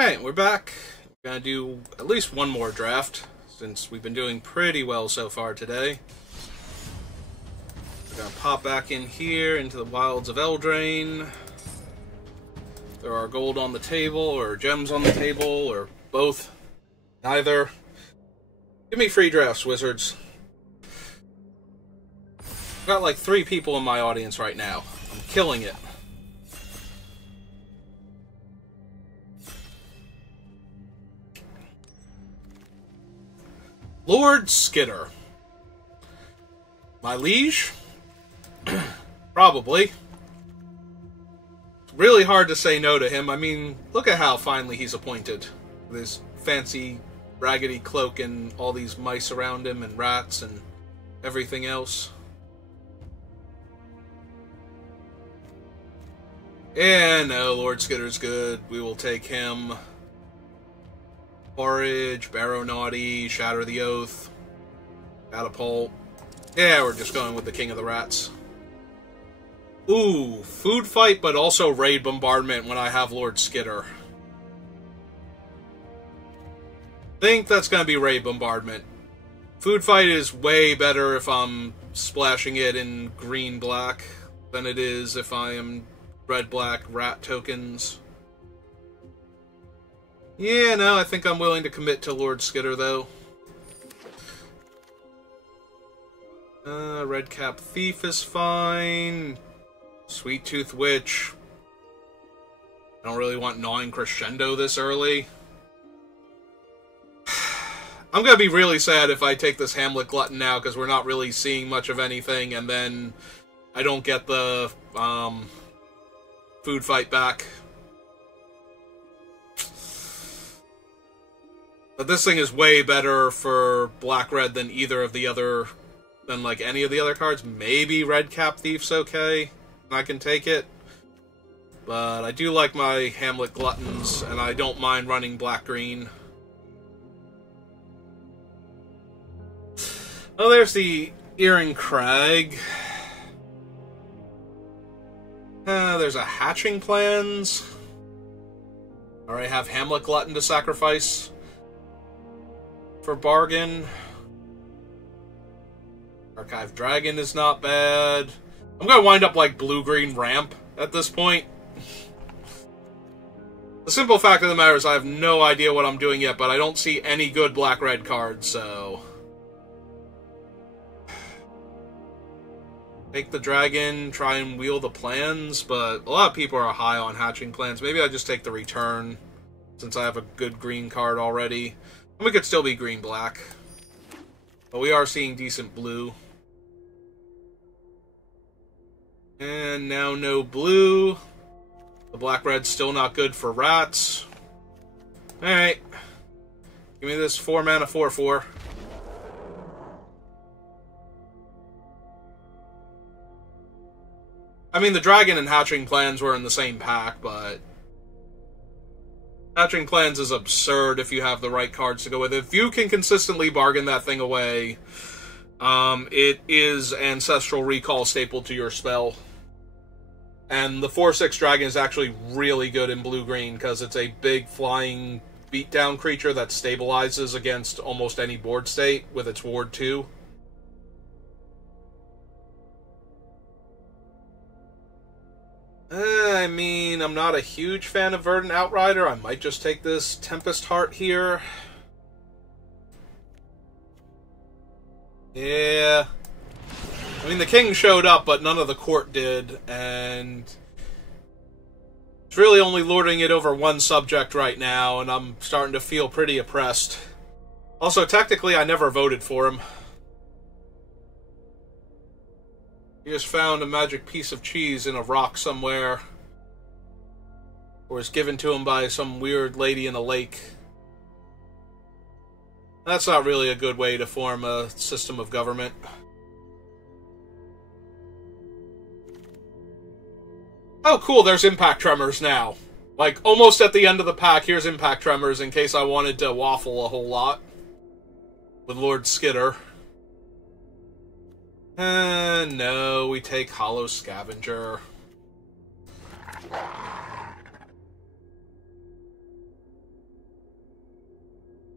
Alright, we're back. We're gonna do at least one more draft, since we've been doing pretty well so far today. We're gonna pop back in here into the wilds of Eldraine. There are gold on the table, or gems on the table, or both. Neither. Give me free drafts, wizards. I've got like 3 people in my audience right now. I'm killing it. Lord Skitter. My liege? Probably. It's really hard to say no to him. I mean, look at how finely he's appointed. With his fancy, raggedy cloak and all these mice around him and rats and everything else. Yeah, no, Lord Skitter's good. We will take him. Porridge, Barrow Naughty, Shatter the Oath, Catapult. Yeah, we're just going with the King of the Rats. Ooh, Food Fight, but also Raid Bombardment when I have Lord Skitter. Think that's going to be Raid Bombardment. Food Fight is way better if I'm splashing it in green-black than it is if I am red-black rat tokens. Yeah, no, I think I'm willing to commit to Lord Skitter, though. Red Cap Thief is fine. Sweet Tooth Witch. I don't really want Gnawing Crescendo this early. I'm gonna be really sad if I take this Hamlet Glutton now, because we're not really seeing much of anything, and then I don't get the Food Fight back. But this thing is way better for black-red than either of the other... than, like, any of the other cards. Maybe Red Cap Thief's okay. I can take it. But I do like my Hamlet Gluttons, and I don't mind running black-green. Oh, there's the Earring Crag. There's a Hatching Plans. Alright, have Hamlet Glutton to sacrifice for bargain. Archive Dragon is not bad. I'm gonna wind up like blue-green ramp at this point. The simple fact of the matter is I have no idea what I'm doing yet, but I don't see any good black-red cards, so... Take the dragon, try and wheel the plans, but a lot of people are high on Hatching Plans. Maybe I just take the return, since I have a good green card already. And we could still be green-black. But we are seeing decent blue. And now no blue. The black-red's still not good for rats. Alright. Give me this 4-mana 4/4. I mean, the dragon and Hatching Plans were in the same pack, but... Hatching Plans is absurd if you have the right cards to go with it. If you can consistently bargain that thing away, it is Ancestral Recall stapled to your spell. And the 4/6 dragon is actually really good in blue-green, because it's a big flying beatdown creature that stabilizes against almost any board state with its Ward 2. I mean, I'm not a huge fan of Verdant Outrider. I might just take this Tempest Heart here. Yeah. I mean, the king showed up, but none of the court did, and... it's really only lording it over one subject right now, and I'm starting to feel pretty oppressed. Also, technically, I never voted for him. He just found a magic piece of cheese in a rock somewhere. Or was given to him by some weird lady in a lake. That's not really a good way to form a system of government. Oh, cool, there's Impact Tremors now. Like, almost at the end of the pack, here's Impact Tremors in case I wanted to waffle a whole lot. With Lord Skitter. No, we take Hollow Scavenger.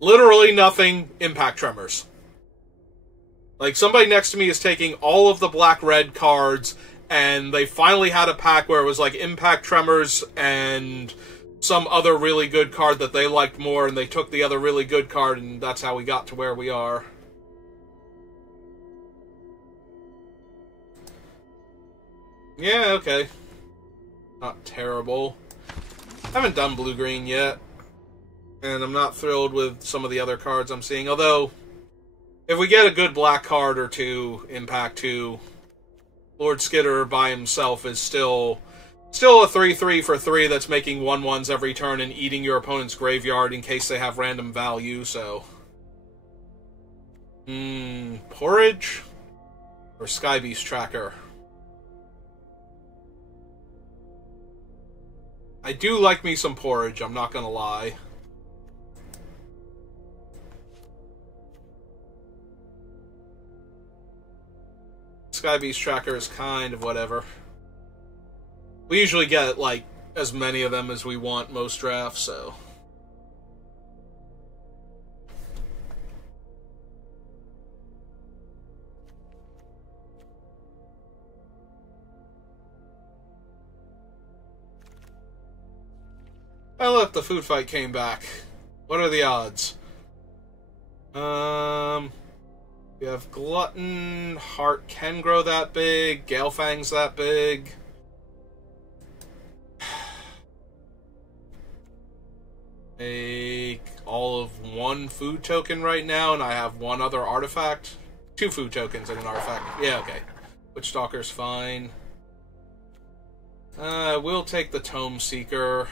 Literally nothing impact tremors. Like, somebody next to me is taking all of the black-red cards, and they finally had a pack where it was like impact tremors and some other really good card that they liked more, and they took the other really good card, and that's how we got to where we are. Yeah, okay. Not terrible. Haven't done blue-green yet. And I'm not thrilled with some of the other cards I'm seeing. Although, if we get a good black card or two, Impact 2, Lord Skitter by himself is still a 3/3 for 3 that's making 1/1s every turn and eating your opponent's graveyard in case they have random value, so... Porridge? Or Skybeast Tracker? I do like me some Porridge, I'm not gonna lie. Skybeast Tracker is kind of whatever. We usually get, like, as many of them as we want most drafts, so... Oh look, the food fight came back. What are the odds? We have Glutton, Heart can grow that big, Galefang's that big. Make all of one food token right now, and I have one other artifact. 2 food tokens and an artifact. Yeah, okay. Witchstalker's fine. I will take the Tome Seeker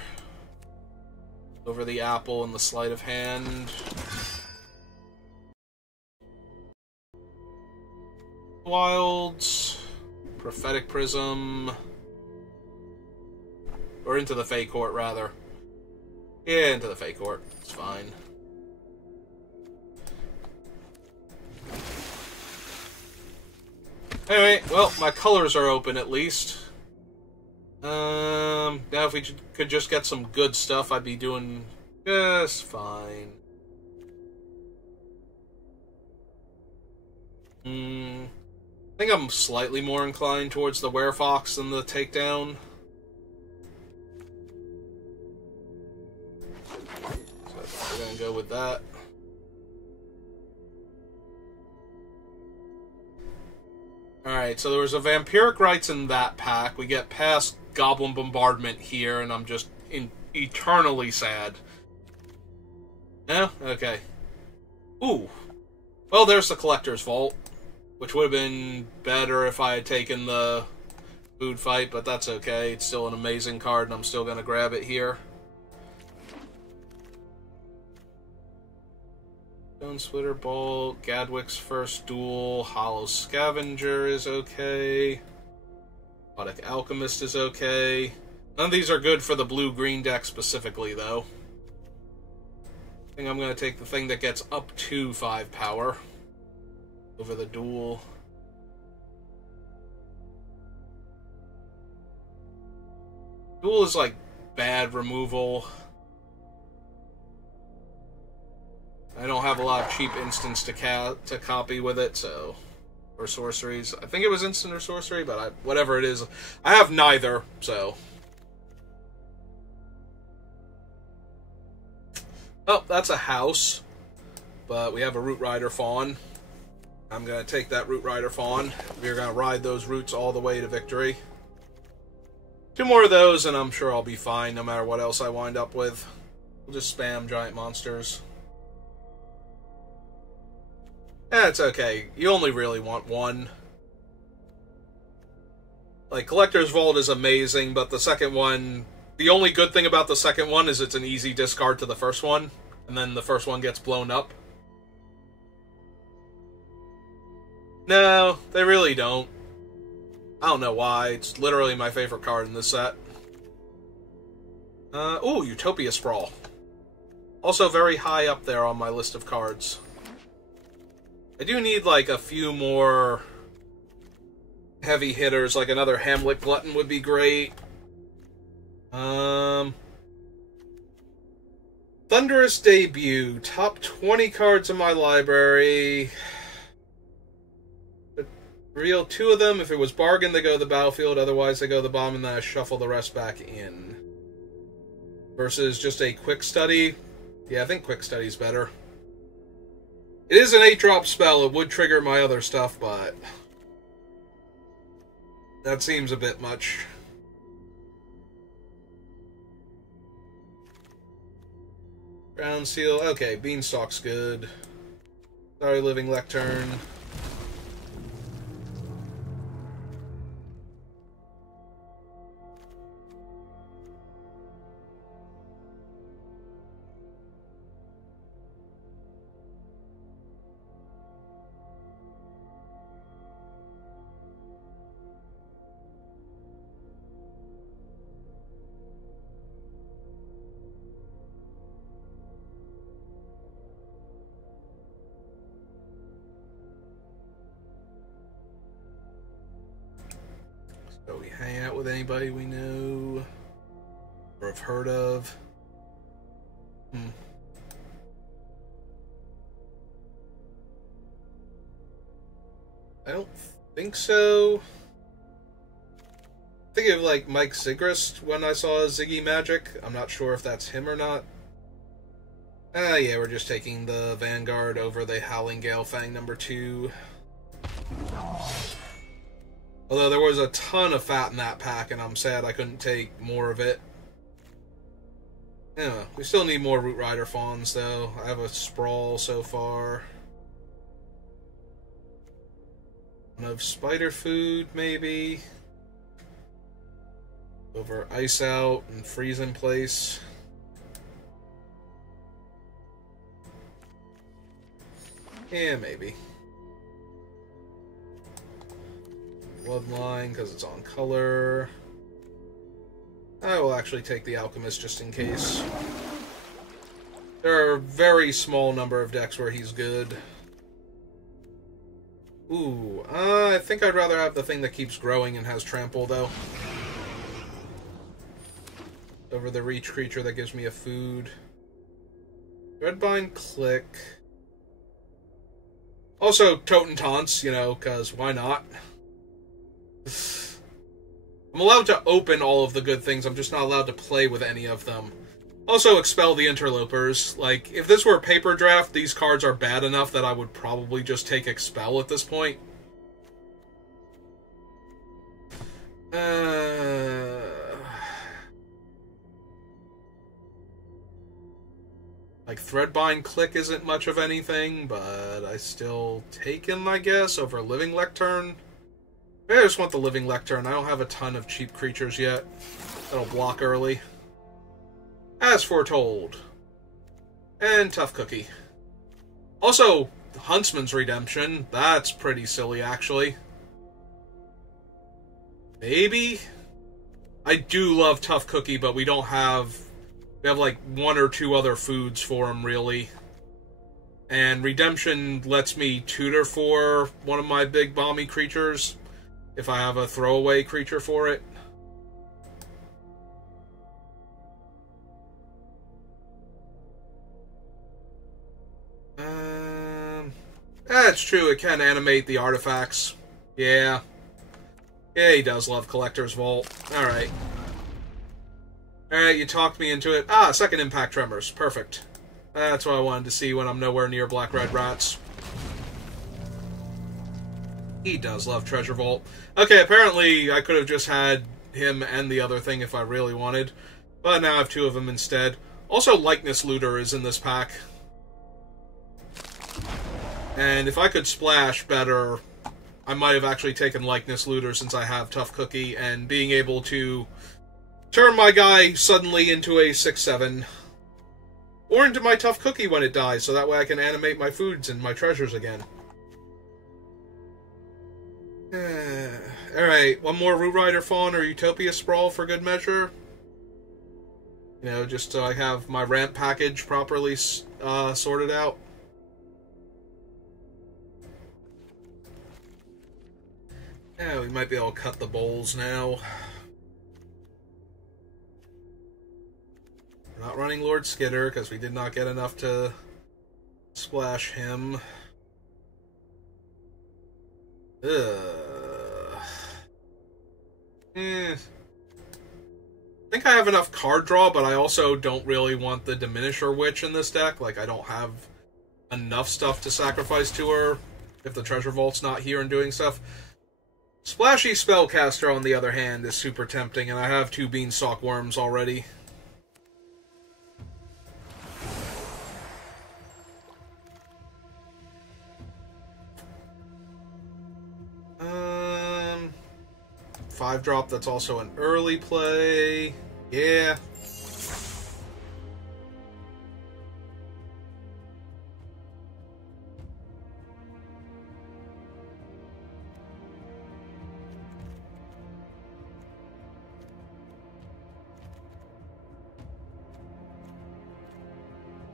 over the apple and the sleight of hand. Wilds, Prophetic Prism, or into the Fey Court, rather. Yeah, into the Fey Court. It's fine. Anyway, well, my colors are open at least. Now if we could just get some good stuff, I'd be doing just fine. I think I'm slightly more inclined towards the Werefox than the Takedown. So we're gonna go with that. Alright, so there was a Vampiric Rites in that pack. We get past Goblin Bombardment here, and I'm just eternally sad. No? Okay. Ooh. Well, there's the Collector's Vault, which would have been better if I had taken the food fight, but that's okay. It's still an amazing card, and I'm still going to grab it here. Stone Splitter Bolt, Gadwick's First Duel, Hollow Scavenger is okay. Aquatic Alchemist is okay. None of these are good for the blue-green deck specifically, though. I think I'm going to take the thing that gets up to 5 power over the Duel. Duel is, like, bad removal. I don't have a lot of cheap instants to copy with it, so... Or sorceries. I think it was instant or sorcery, but whatever it is. I have neither, so... Oh, that's a house. But we have a Root Rider Fawn. I'm going to take that Root Rider Fawn. We're going to ride those roots all the way to victory. 2 more of those, and I'm sure I'll be fine no matter what else I wind up with. We'll just spam giant monsters. Eh, it's okay. You only really want 1. Like, Collector's Vault is amazing, but the second one... The only good thing about the second one is it's an easy discard to the first one, and then the first one gets blown up. No, they really don't. I don't know why. It's literally my favorite card in this set. Ooh, Utopia Sprawl. Also very high up there on my list of cards. I do need, like, a few more heavy hitters, like another Hamlet Glutton would be great. Thunderous Debut. Top 20 cards in my library. Reveal 2 of them. If it was bargain, they go to the battlefield. Otherwise, they go to the bottom, and then I shuffle the rest back in. Versus just a quick study. Yeah, I think quick study's better. It is an 8-drop spell. It would trigger my other stuff, but that seems a bit much. Ground Seal. Okay, Beanstalk's good. Sorry, Living Lectern. So we hang out with anybody we know or have heard of. I don't think so. I think of like Mike Sigrist when I saw Ziggy Magic. I'm not sure if that's him or not. Yeah, we're just taking the Vanguard over the Howling Galefang #2. Although there was a ton of fat in that pack, and I'm sad I couldn't take more of it. Anyway, we still need more Root Rider Fawns, though. I have a Sprawl so far. Of Spider Food, maybe. Over Ice Out and Freeze in Place. Yeah, maybe. Bloodline, because it's on color. I will actually take the Alchemist just in case. There are a very small number of decks where he's good. Ooh, I think I'd rather have the thing that keeps growing and has Trample, though. Over the Reach creature that gives me a food. Redbind Click. Also, Totem Taunts, you know, because why not? I'm allowed to open all of the good things, I'm just not allowed to play with any of them. Also, Expel the Interlopers. Like, if this were a paper draft, these cards are bad enough that I would probably just take Expel at this point. Like, Threadbind Click isn't much of anything, but I still take him, I guess, over Living Lectern. Maybe I just want the Living Lectern. I don't have a ton of cheap creatures yet that'll block early. As foretold. And Tough Cookie. Also, Huntsman's Redemption. That's pretty silly, actually. Maybe? I do love Tough Cookie, but we don't have... We have like 1 or 2 other foods for him, really. And Redemption lets me tutor for one of my big bomby creatures if I have a throwaway creature for it. That's true, it can animate the artifacts. Yeah. Yeah, he does love Collector's Vault. Alright. Alright, you talked me into it. Ah, second Impact Tremors. Perfect. That's what I wanted to see when I'm nowhere near Black-Red Rats. He does love Treasure Vault. Okay, apparently I could have just had him and the other thing if I really wanted. But now I have 2 of them instead. Also, Likeness Looter is in this pack. And if I could splash better, I might have actually taken Likeness Looter since I have Tough Cookie, and being able to turn my guy suddenly into a 6/7. Or into my Tough Cookie when it dies, so that way I can animate my foods and my treasures again. Alright, one more Root Rider Fawn or Utopia Sprawl for good measure. You know, just so I have my ramp package properly sorted out. Yeah, we might be able to cut the bowls now. We're not running Lord Skitter because we did not get enough to splash him. I think I have enough card draw, but I also don't really want the Diminisher Witch in this deck. Like, I don't have enough stuff to sacrifice to her if the Treasure Vault's not here and doing stuff. Splashy Spellcaster, on the other hand, is super tempting, and I have 2 Beanstalk Worms already. Um, 5-drop, that's also an early play. Yeah.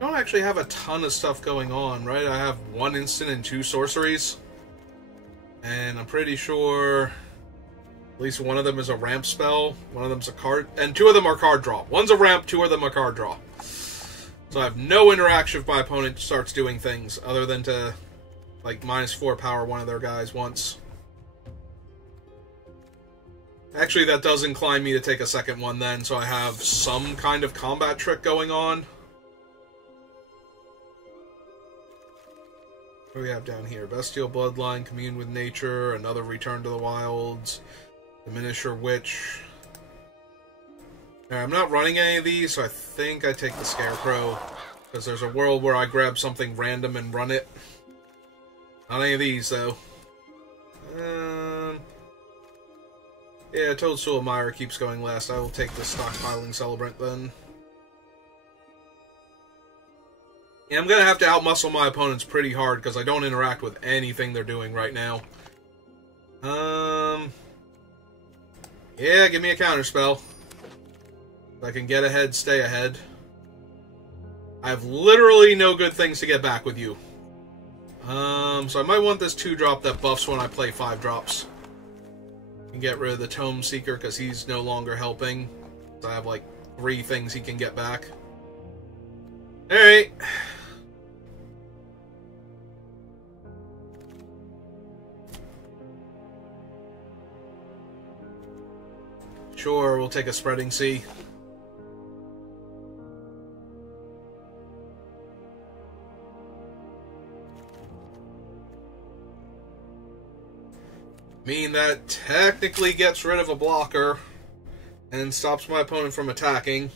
I don't actually have a ton of stuff going on, right? I have 1 instant and 2 sorceries. And I'm pretty sure at least one of them is a ramp spell, one of them's a card, and 2 of them are card draw. One's a ramp, 2 of them are card draw. So I have no interaction if my opponent starts doing things, other than to, like, -4 power one of their guys once. Actually, that does incline me to take a second one then, so I have some kind of combat trick going on. What do we have down here? Bestial Bloodline, Commune with Nature, another Return to the Wilds, Diminisher Witch. Right, I'm not running any of these, so I think I take the Scarecrow, because there's a world where I grab something random and run it. Not any of these, though. Yeah, Toadstool Mire keeps going last. I will take the Stockpiling Celebrant, then. Yeah, I'm going to have to outmuscle my opponents pretty hard, because I don't interact with anything they're doing right now. Yeah, give me a counterspell. If I can get ahead, stay ahead. I have literally no good things to get back with you. So I might want this 2-drop that buffs when I play 5-drops. And get rid of the Tome Seeker, because he's no longer helping. So I have, like, 3 things he can get back. Alright. Sure, we'll take a Spreading Sea. Mean that technically gets rid of a blocker and stops my opponent from attacking.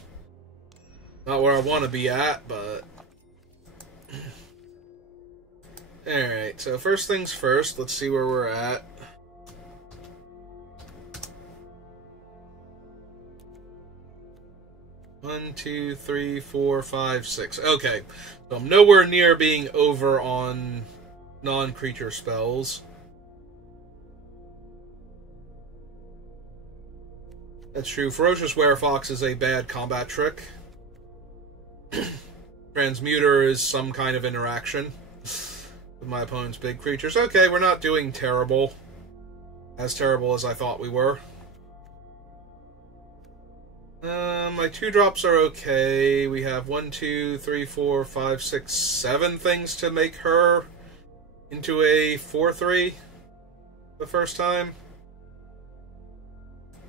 Not where I want to be at, but... Alright, so first things first, let's see where we're at. One, 2, 3, 4, 5, 6. Okay, so I'm nowhere near being over on non-creature spells. That's true. Ferocious Werefox is a bad combat trick. Transmuter is some kind of interaction with my opponent's big creatures. Okay, we're not doing terrible. As terrible as I thought we were. My 2-drops are okay. We have 1, 2, 3, 4, 5, 6, 7 things to make her into a 4/3 the first time.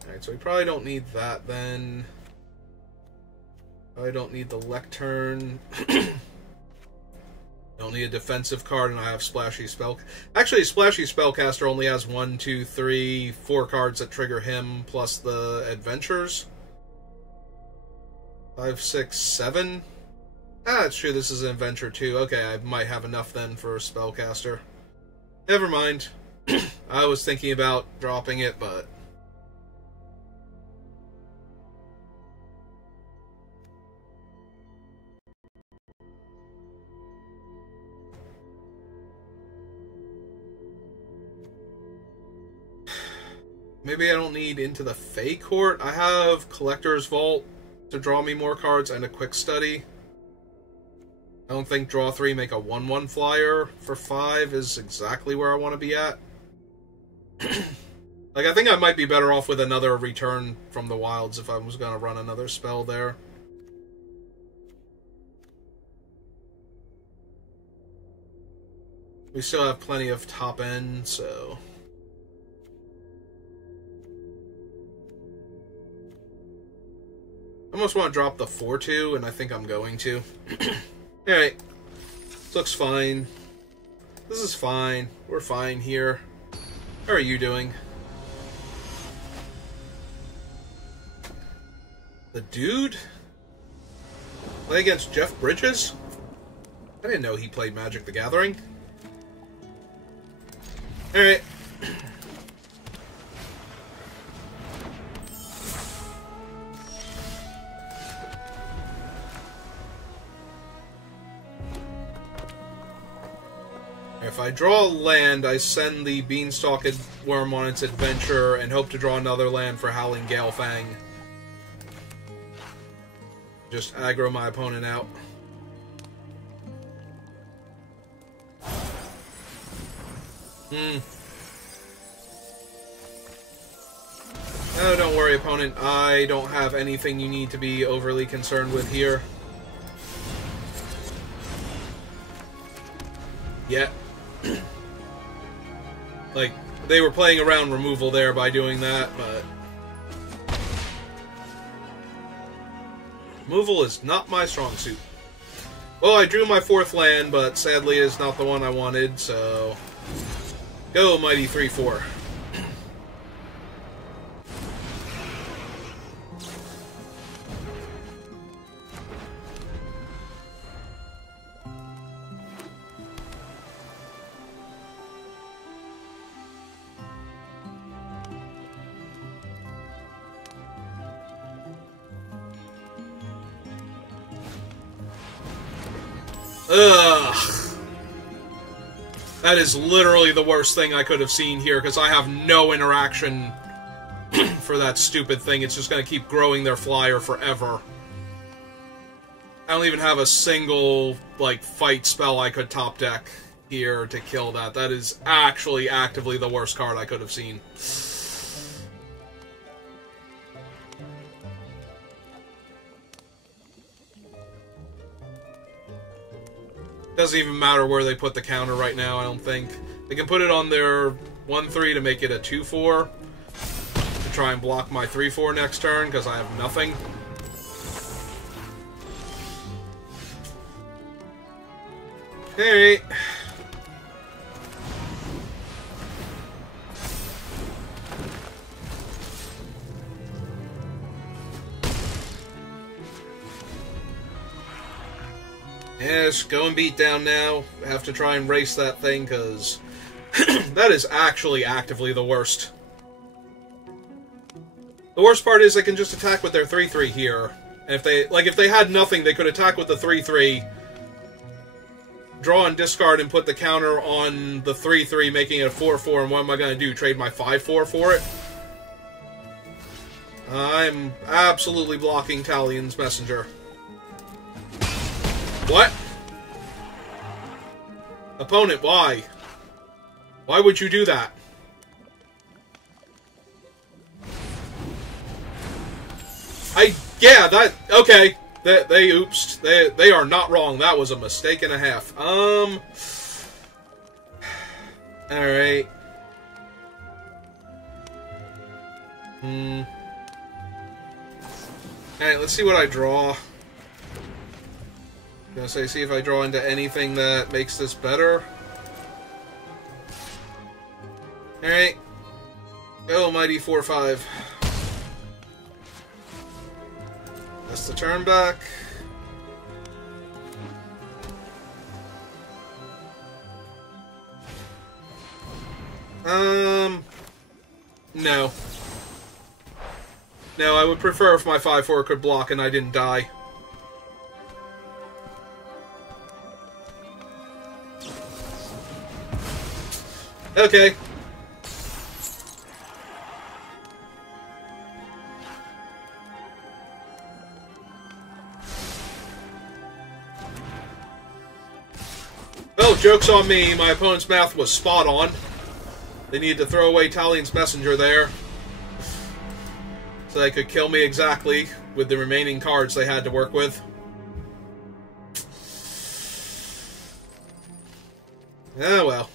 Alright, so we probably don't need that then. Probably don't need the Lectern. Don't need a defensive card, and I have Splashy Spell. Actually, Splashy Spellcaster only has 1, 2, 3, 4 cards that trigger him, plus the Adventures. 5, 6, 7. Ah, that's true, this is an Adventure too. Okay, I might have enough then for a Spellcaster. Never mind. I was thinking about dropping it, but... Maybe I don't need Into the Fey Court. I have Collector's Vault to draw me more cards and a Quick Study. I don't think draw 3, make a 1/1 flyer for 5 is exactly where I want to be at. Like, I think I might be better off with another Return from the Wilds if I was going to run another spell there. We still have plenty of top end, so... I almost want to drop the 4-2, and I think I'm going to. Alright. This looks fine. This is fine. We're fine here. How are you doing? The dude? Play against Jeff Bridges? I didn't know he played Magic the Gathering. Alright. If I draw a land, I send the Beanstalk Worm on its adventure and hope to draw another land for Howling Galefang. Just aggro my opponent out. Oh, don't worry, opponent. I don't have anything you need to be overly concerned with here. Yet. Like, they were playing around removal there by doing that, but... removal is not my strong suit. Well, I drew my 4th land, but sadly it is not the one I wanted, so... Go, Mighty 3-4. Ugh. That is literally the worst thing I could have seen here, because I have no interaction for that stupid thing. It's just going to keep growing their flyer forever. I don't even have a single, like, fight spell I could top deck here to kill that. That is actually actively the worst card I could have seen. Doesn't even matter where they put the counter right now, I don't think. They can put it on their 1-3 to make it a 2-4. To try and block my 3-4 next turn, because I have nothing. Alright. Yes, go and beat down now. I have to try and race that thing, because that is actually actively the worst. The worst part is they can just attack with their 3-3 here. And if they had nothing, they could attack with the 3-3, draw and discard and put the counter on the 3-3, making it a 4-4, and what am I going to do? Trade my 5-4 for it? I'm absolutely blocking Talion's Messenger. What? Opponent, why? Why would you do that? Yeah, that, okay. They oops. They are not wrong. That was a mistake and a half. Alright. Alright, let's see what I draw. Gonna say, see if I draw into anything that makes this better. Alright. Go, Mighty 4-5. That's the turn back. No. No, I would prefer if my 5-4 could block and I didn't die. Okay. Well, joke's on me. My opponent's math was spot on. They needed to throw away Talion's Messenger there, so they could kill me exactly with the remaining cards they had to work with. Oh well.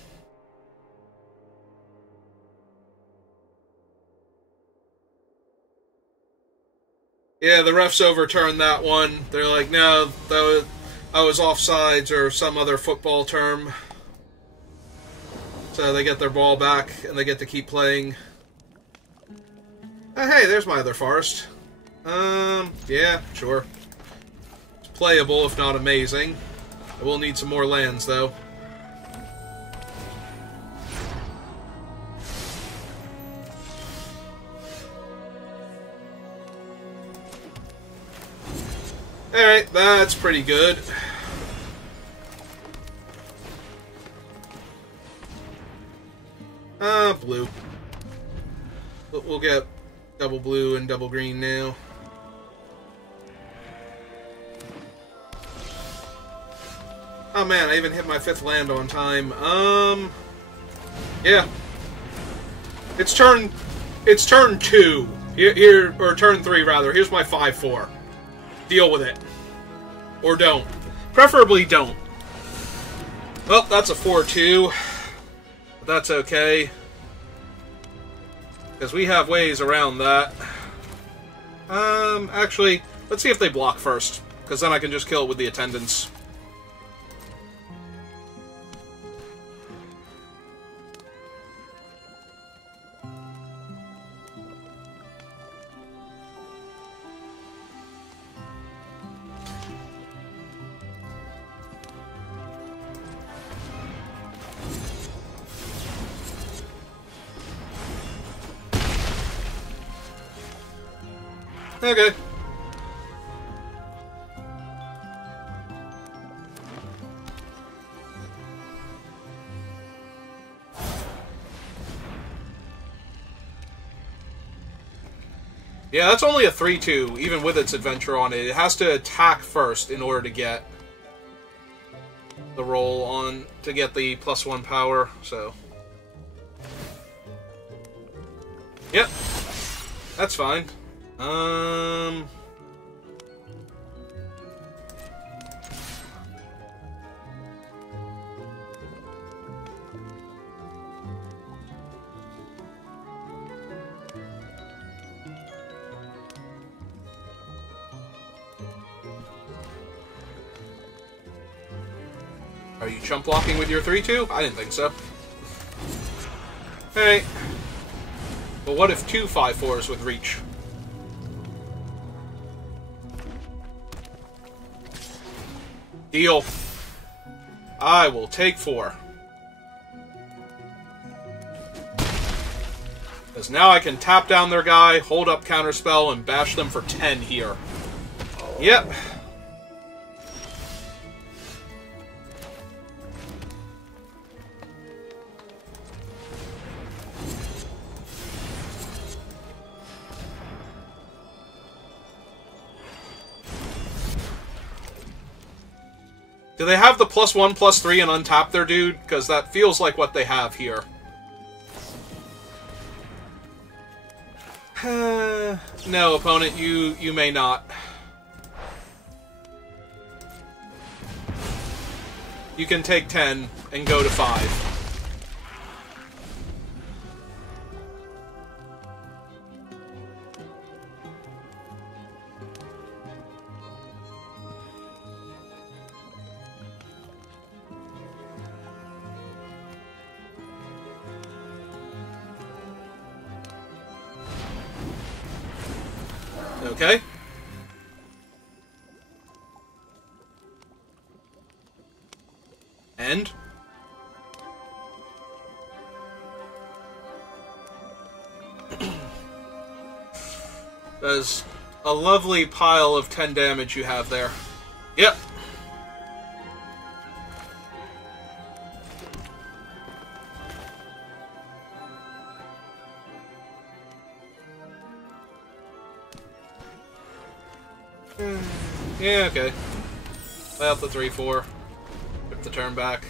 Yeah, the refs overturned that one. They're like, no, that was offsides or some other football term. So they get their ball back and they get to keep playing. Oh, hey, there's my other forest. Yeah, sure. It's playable, if not amazing. I will need some more lands, though. Alright, that's pretty good. Blue. But we'll get double blue and double green now. Oh man, I even hit my 5th land on time. Yeah. It's turn 2. Here, or turn 3 rather. Here's my 5/4. Deal with it. Or don't. Preferably don't. Well, that's a 4/2. But that's okay. Because we have ways around that. Actually, let's see if they block first. Because then I can just kill it with the attendants. Okay. Yeah, that's only a 3/2, even with its adventure on it. It has to attack first in order to get the roll on, to get the +1 power, so. Yep. That's fine. Are you chump blocking with your 3/2? I didn't think so. Hey. But what if 2 5/4s with reach? Deal. I will take 4. Because now I can tap down their guy, hold up counterspell, and bash them for 10 here. Yep. Do they have the +1/+3 and untap their dude? Because that feels like what they have here. No, opponent, you may not. You can take 10 and go to 5. Okay. And? There's a lovely pile of 10 damage you have there. Yep. Yeah, okay. Play out the 3/4. Rip the turn back.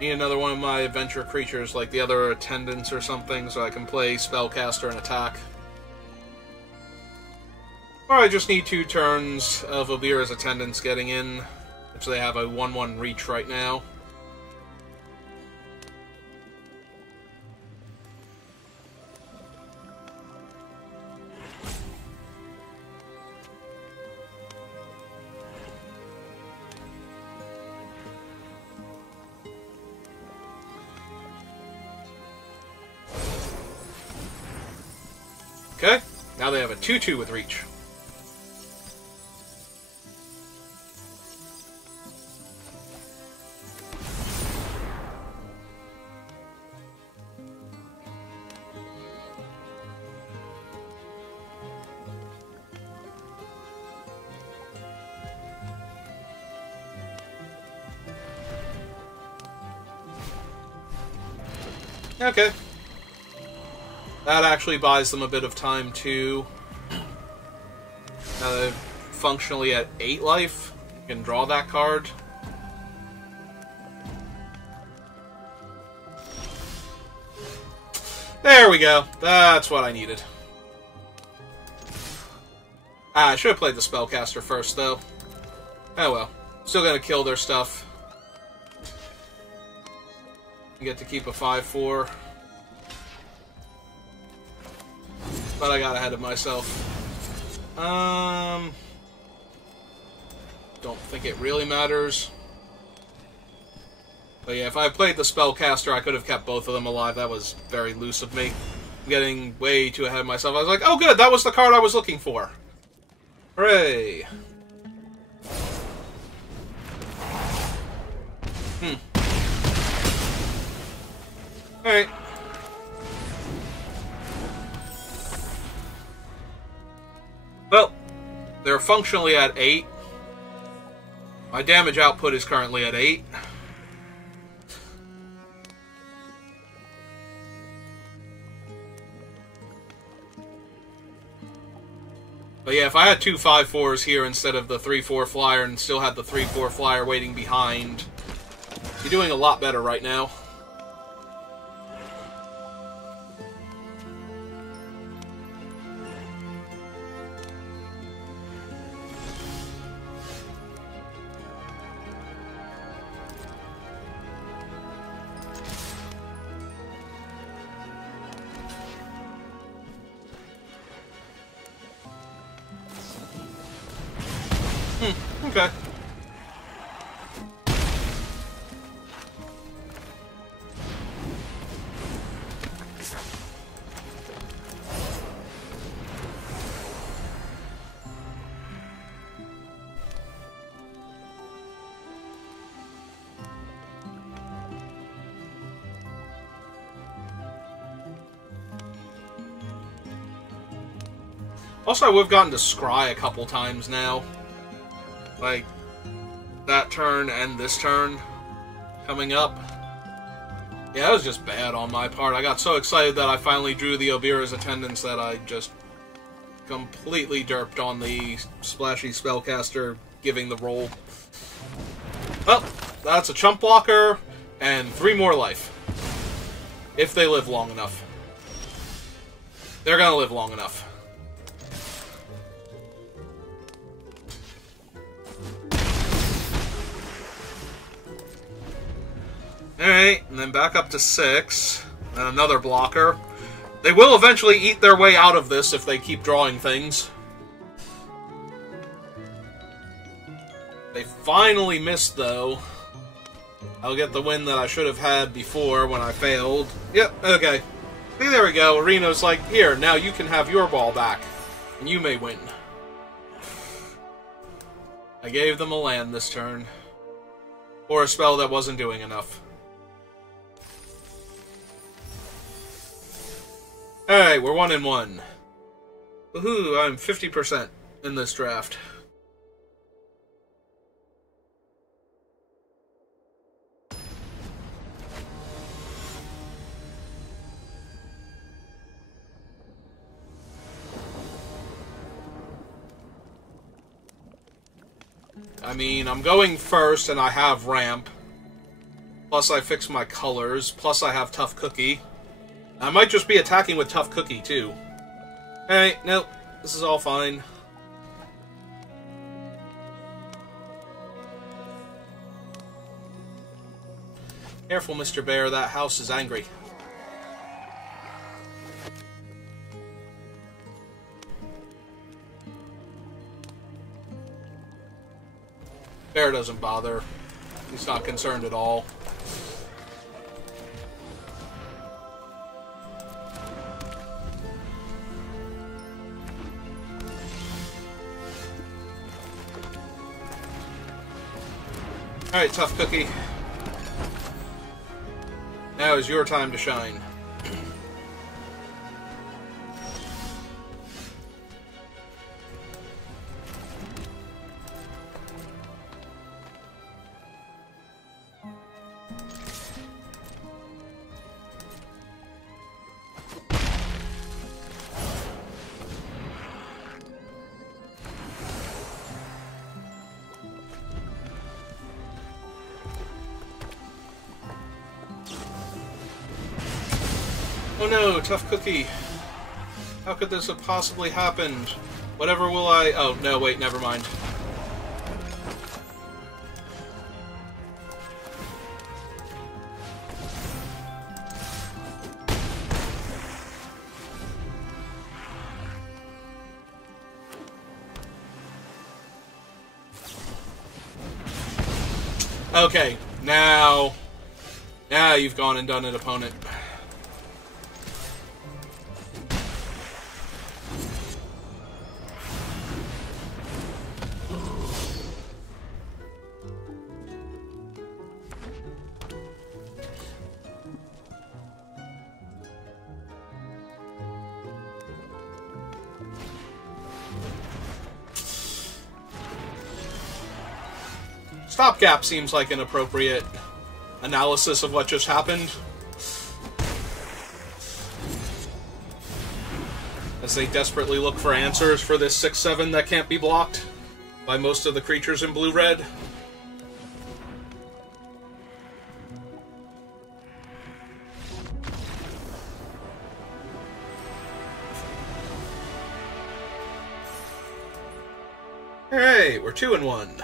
Need another one of my adventure creatures, like the other attendants or something, so I can play Spellcaster and attack. Or I just need 2 turns of Obira's Attendants getting in, which they have a 1/1 reach right now. Okay, now they have a 2/2 with reach. Okay. That actually buys them a bit of time, too. Now they're functionally at 8 life. You can draw that card. There we go. That's what I needed. I should have played the Spellcaster first, though. Oh well. Still gonna kill their stuff. You get to keep a 5/4. But I got ahead of myself. Don't think it really matters. But yeah, if I played the Spellcaster, I could have kept both of them alive. That was very loose of me. I'm getting way too ahead of myself. I was like, oh good, that was the card I was looking for. Hooray. Alright. Well, they're functionally at 8. My damage output is currently at 8. But yeah, if I had 2 5/4s here instead of the 3/4 flyer and still had the 3/4 flyer waiting behind, you're doing a lot better right now. Okay. Also, we've gotten to scry a couple times now. Like, that turn and this turn coming up. Yeah, that was just bad on my part. I got so excited that I finally drew the Obira's Attendants that I just completely derped on the splashy Spellcaster giving the roll. Well, that's a chump blocker and 3 more life. If they live long enough. They're gonna live long enough. Alright, and then back up to 6. And another blocker. They will eventually eat their way out of this if they keep drawing things. They finally missed, though. I'll get the win that I should have had before when I failed. Yep, okay. See, there we go. Areno's like, here, now you can have your ball back. And you may win. I gave them a land this turn. Or a spell that wasn't doing enough. Alright, we're 1-1. Woohoo, I'm 50% in this draft. I mean, I'm going first and I have ramp. Plus I fix my colors. Plus I have Tough Cookie. I might just be attacking with Tough Cookie, too. Alright, nope. This is all fine. Careful, Mr. Bear, that house is angry. Bear doesn't bother. He's not concerned at all. Alright, Tough Cookie. Now is your time to shine. Oh no, Tough Cookie. How could this have possibly happened? Whatever will I... Oh, no, wait, never mind. Okay, now you've gone and done an opponent. Stopgap seems like an appropriate analysis of what just happened. As they desperately look for answers for this 6/7 that can't be blocked by most of the creatures in blue-red. Alright, we're 2-1.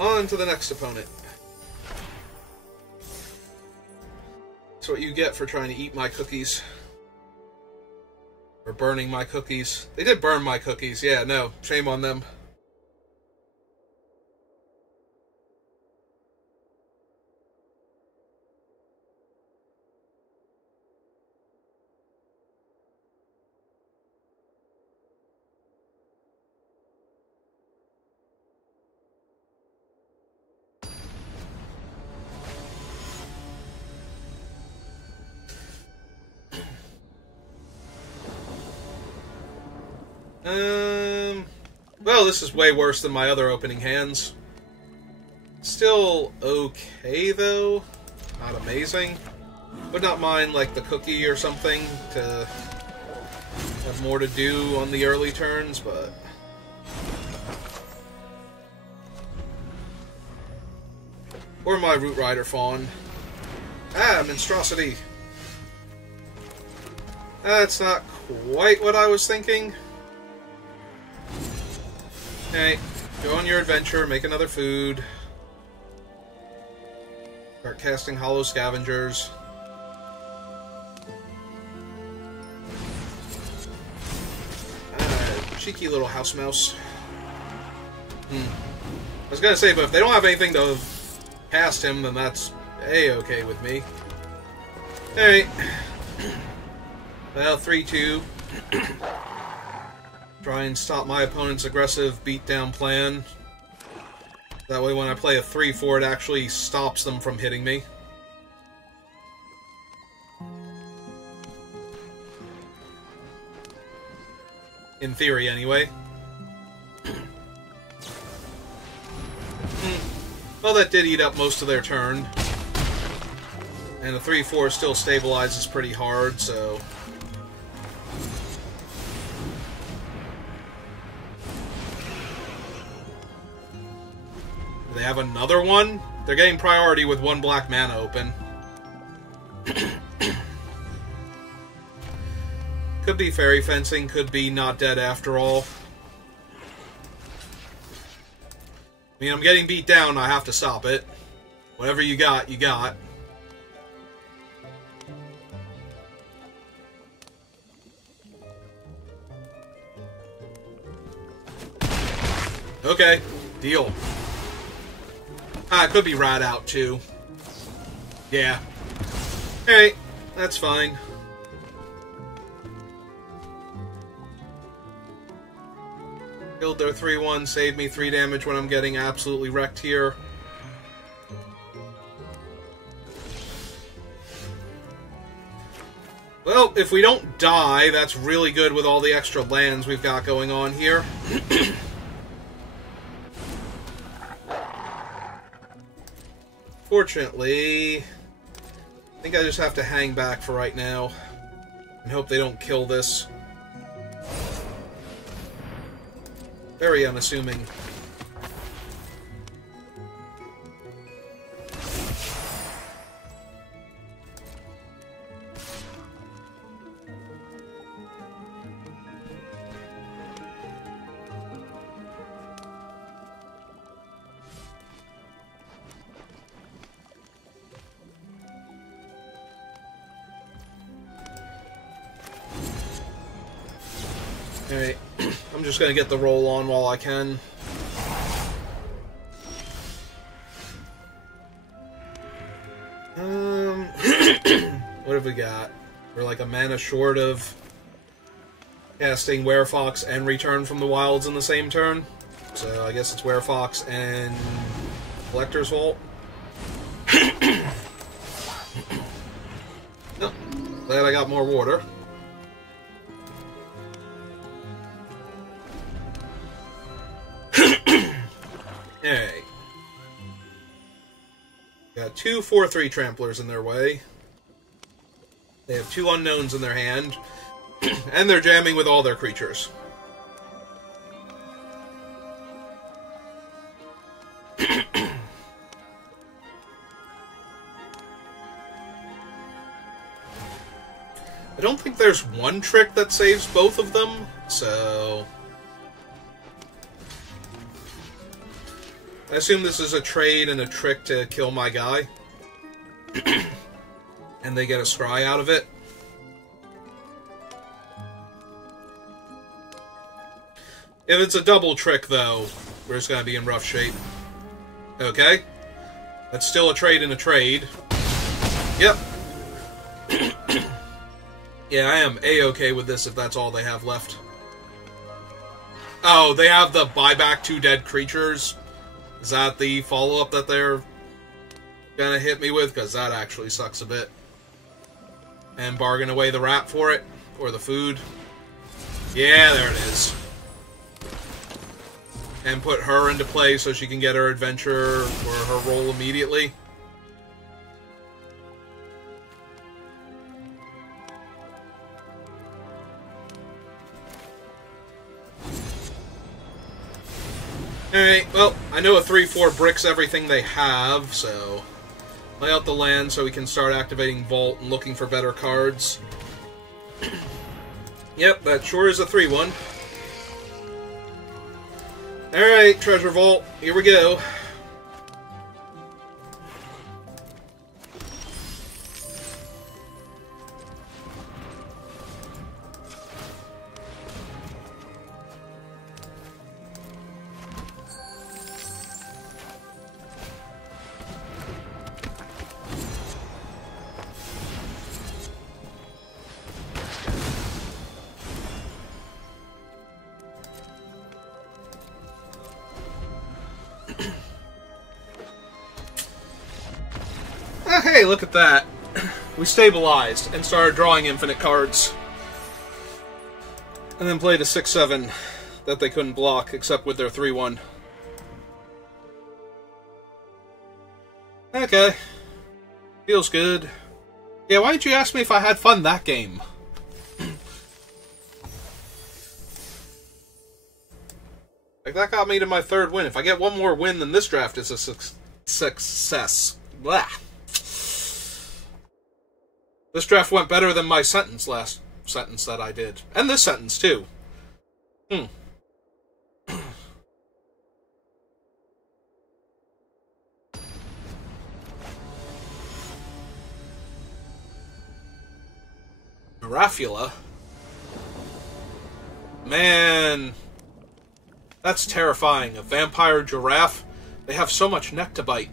On to the next opponent. That's what you get for trying to eat my cookies. Or burning my cookies. They did burn my cookies, yeah, no. Shame on them. Well, this is way worse than my other opening hands. Still okay, though. Not amazing. Would not mind, like, the cookie or something to have more to do on the early turns, but... Or my Root Rider Fawn. Ah, Monstrosity. That's not quite what I was thinking. Okay, go on your adventure, make another food. Start casting Hollow Scavengers. Cheeky little house mouse. I was gonna say, but if they don't have anything to cast him, then that's A-okay with me. Alright. Well, 3-2. Try and stop my opponent's aggressive beatdown plan. That way when I play a 3-4, it actually stops them from hitting me. In theory, anyway. Well, that did eat up most of their turn. And the 3-4 still stabilizes pretty hard, so... Do they have another one? They're getting priority with one black mana open. Could be fairy fencing, could be not dead after all. I mean, I'm getting beat down, I have to stop it. Whatever you got, you got. Okay, deal. Ah, it could be rat out, too. Yeah. Alright, that's fine. Killed their 3-1, saved me 3 damage when I'm getting absolutely wrecked here. Well, if we don't die, that's really good with all the extra lands we've got going on here. Fortunately, I think I just have to hang back for right now and hope they don't kill this. Very unassuming. Alright, I'm just gonna get the roll on while I can. What have we got? We're like a mana short of casting Werefox and Return from the Wilds in the same turn. So I guess it's Werefox and Collector's Vault. Oh, glad I got more water. Alright. Got 2 4/3 tramplers in their way. They have 2 unknowns in their hand. And they're jamming with all their creatures. I don't think there's one trick that saves both of them, so... I assume this is a trade and a trick to kill my guy. And they get a scry out of it. If it's a double trick, though, we're just going to be in rough shape. Okay. That's still a trade and a trade. Yep. Yeah, I am A-okay with this if that's all they have left. Oh, they have the buyback 2 dead creatures. Is that the follow-up that they're gonna hit me with? Because that actually sucks a bit. And bargain away the rat for it? Or the food? Yeah, there it is. And put her into play so she can get her adventure or her roll immediately. Alright, well, I know a 3-4 bricks everything they have, so... lay out the land so we can start activating Vault and looking for better cards. Yep, that sure is a 3-1. Alright, Treasure Vault, here we go. Hey, look at that. We stabilized and started drawing infinite cards. And then played a 6-7 that they couldn't block, except with their 3-1. Okay. Feels good. Yeah, why did you ask me if I had fun that game? Like, that got me to my 3rd win. If I get one more win, then this draft is a success. Blah. This draft went better than my last sentence that I did. And this sentence, too. Giraffula? Man, that's terrifying. A vampire giraffe? They have so much neck to bite.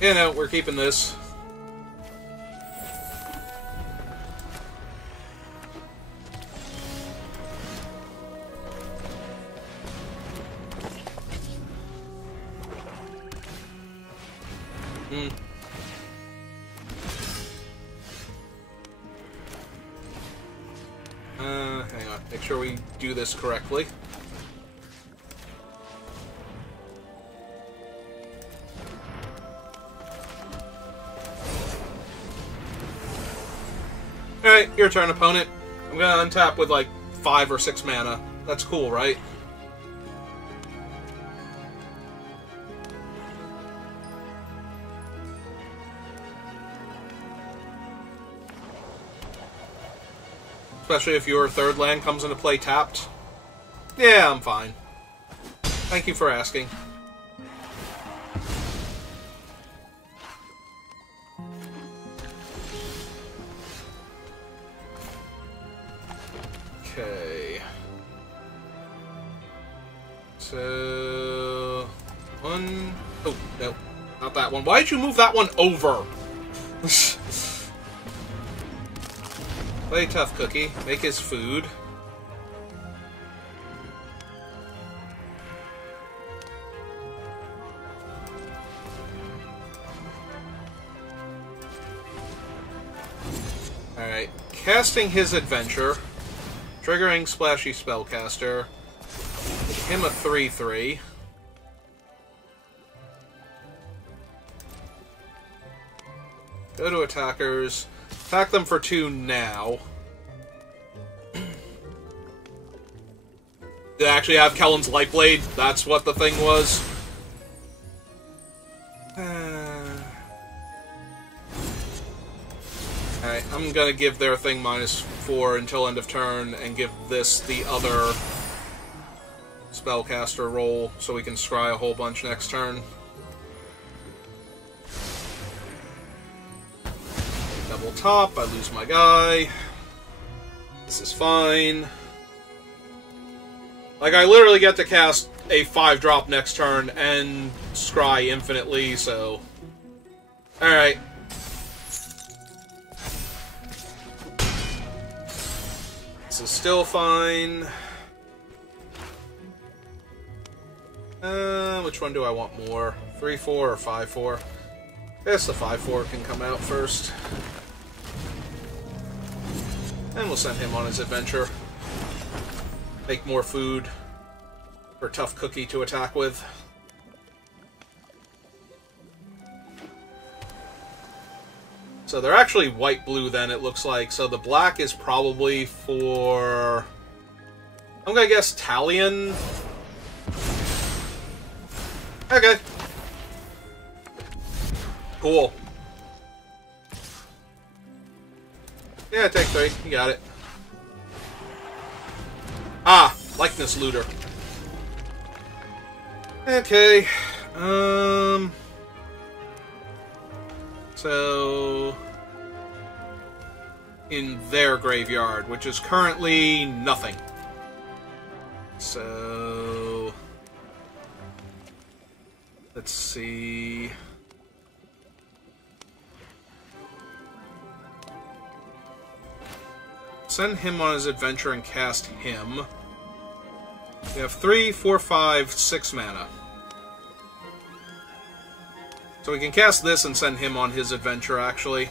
You know, we're keeping this. Hang on. Make sure we do this correctly. Alright, your turn, opponent. I'm gonna untap with like 5 or 6 mana. That's cool, right? Especially if your third land comes into play tapped. Yeah, I'm fine. Thank you for asking. Okay. So... one... Oh, no. Not that one. Why did you move that one over? Play Tough Cookie. Make his food. Alright. Casting his adventure. Triggering Splashy Spellcaster. Give him a 3/3. Go to attackers. Attack them for 2 now. Did I actually have Kellen's Lightblade? That's what the thing was. Alright, I'm gonna give their thing -4 until end of turn, and give this the other spellcaster roll, so we can scry a whole bunch next turn. Double top, I lose my guy. This is fine. Like, I literally get to cast a 5-drop next turn and scry infinitely, so... Alright. This is still fine. Which one do I want more? 3/4 or 5/4? I guess the 5/4 can come out first. And we'll send him on his adventure. Make more food for Tough Cookie to attack with. So they're actually white-blue then, it looks like. So the black is probably for... I'm gonna guess Talion. Okay. Cool. Yeah, take 3. You got it. Ah! Likeness Looter. Okay. So... in their graveyard, which is currently nothing. So... let's see... send him on his adventure and cast him. We have 3, 4, 5, 6 mana. So we can cast this and send him on his adventure, actually.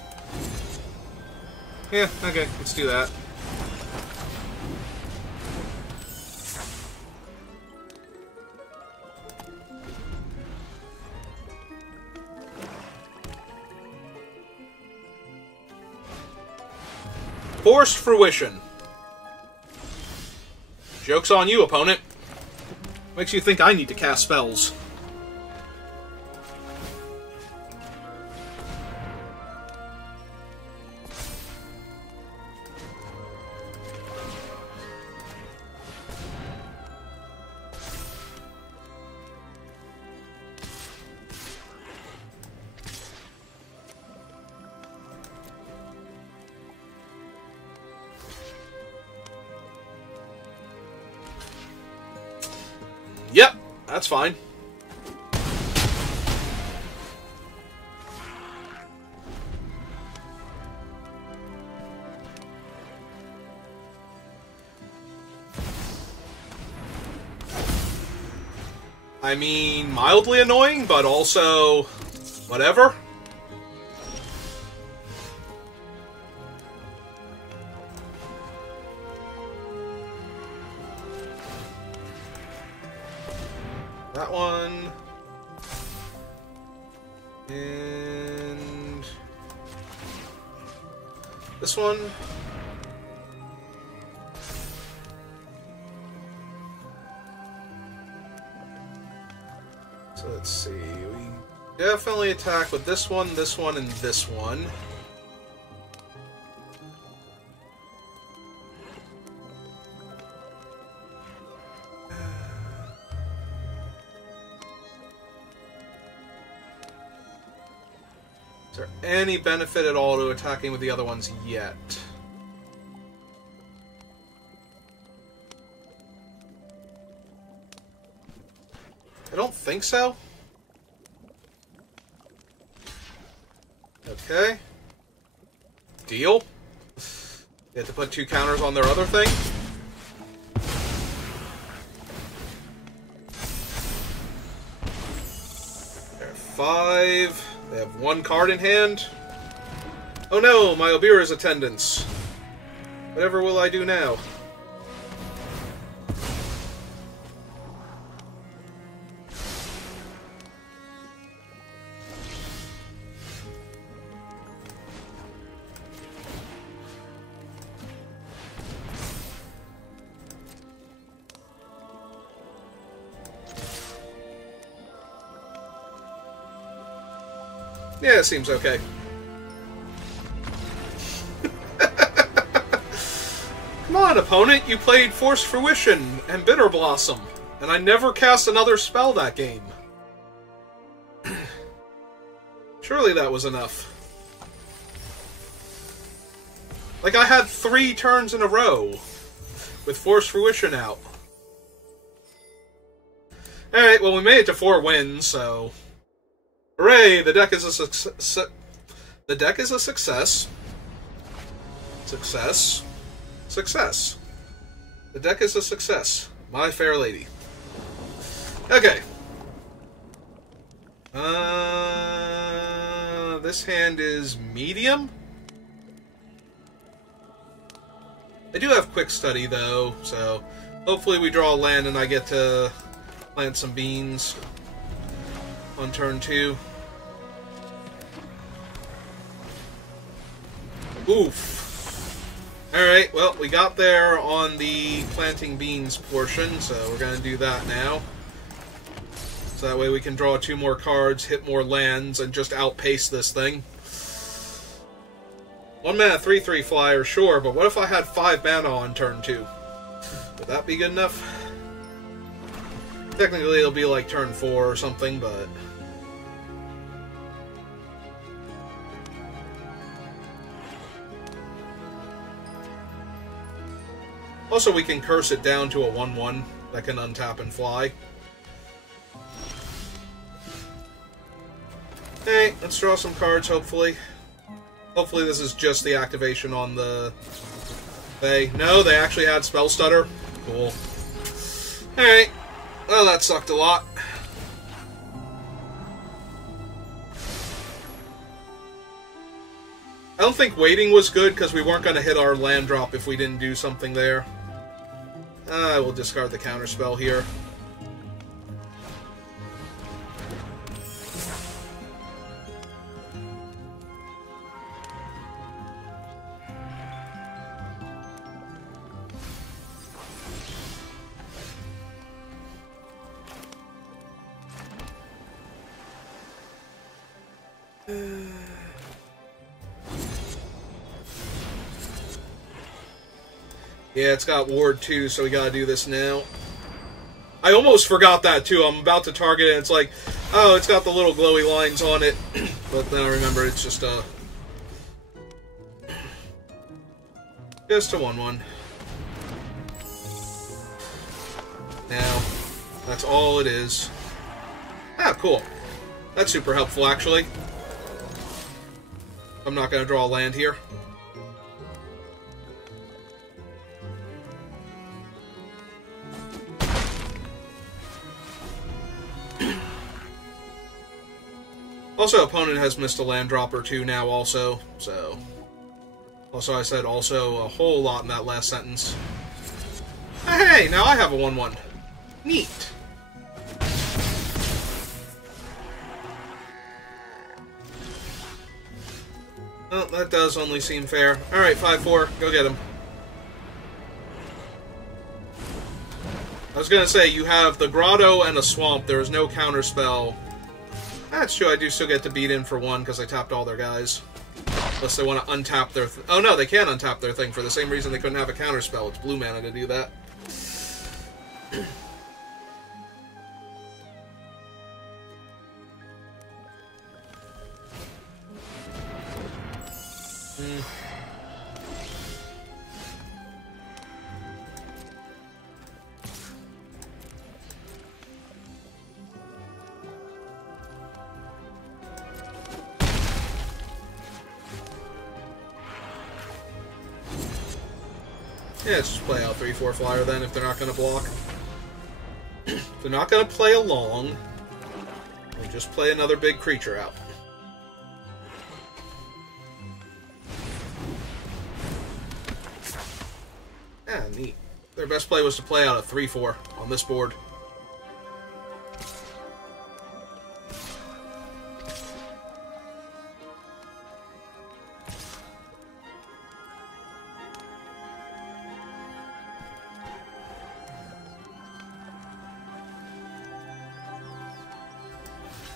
Yeah, okay, let's do that. Forced Fruition. Joke's on you, opponent. Makes you think I need to cast spells. That's fine. I mean, mildly annoying, but also whatever. That one. And this one. So let's see. We definitely attack with this one, and this one. Is there any benefit at all to attacking with the other ones yet? I don't think so. Okay. Deal. You have to put 2 counters on their other thing. They're 5. They have 1 card in hand. Oh no, my Obira's attendance. Whatever will I do now? Yeah, it seems okay. Come on, opponent, you played Force Fruition and Bitter Blossom, and I never cast another spell that game. Surely that was enough. Like, I had 3 turns in a row with Force Fruition out. Alright, well, we made it to 4 wins, so... Hooray! The deck is a success. The deck is a success. Success. Success. The deck is a success. My fair lady. Okay. This hand is medium? I do have quick study, though, so hopefully we draw a land and I get to plant some beans on turn 2. Oof. Alright, well, we got there on the planting beans portion, so we're going to do that now. So that way we can draw 2 more cards, hit more lands, and just outpace this thing. 1 mana, 3/3 flyer, sure, but what if I had 5 mana on turn 2? Would that be good enough? Technically it'll be like turn 4 or something, but... Also, we can curse it down to a 1/1 that can untap and fly. Hey, let's draw some cards, hopefully. Hopefully this is just the activation on the... No, they actually had Spell Stutter. Cool. Alright. Well, that sucked a lot. I don't think waiting was good, because we weren't going to hit our land drop if we didn't do something there. I will discard the counterspell here. Yeah, it's got Ward 2, so we gotta do this now. I almost forgot that, too. I'm about to target it, and it's like, oh, it's got the little glowy lines on it. But then I remember it's just a 1/1. Now, That's all it is. Ah, cool. That's super helpful, actually. I'm not going to draw a land here. Also, opponent has missed a land drop or two now also, so... Also, I said also a whole lot in that last sentence. Hey, now I have a 1/1. Neat. Well, that does only seem fair. Alright, 5/4, go get him. I was gonna say, you have the Grotto and a Swamp, there is no counterspell. That's true, I do still get to beat in for 1 because I tapped all their guys. Unless they want to untap their... Oh no, they can untap their thing for the same reason they couldn't have a counterspell. It's blue mana to do that. Yeah, let's just play out 3/4 flyer then if they're not going to block. If they're not going to play along, we'll just play another big creature out. Yeah, neat. Their best play was to play out a 3/4 on this board.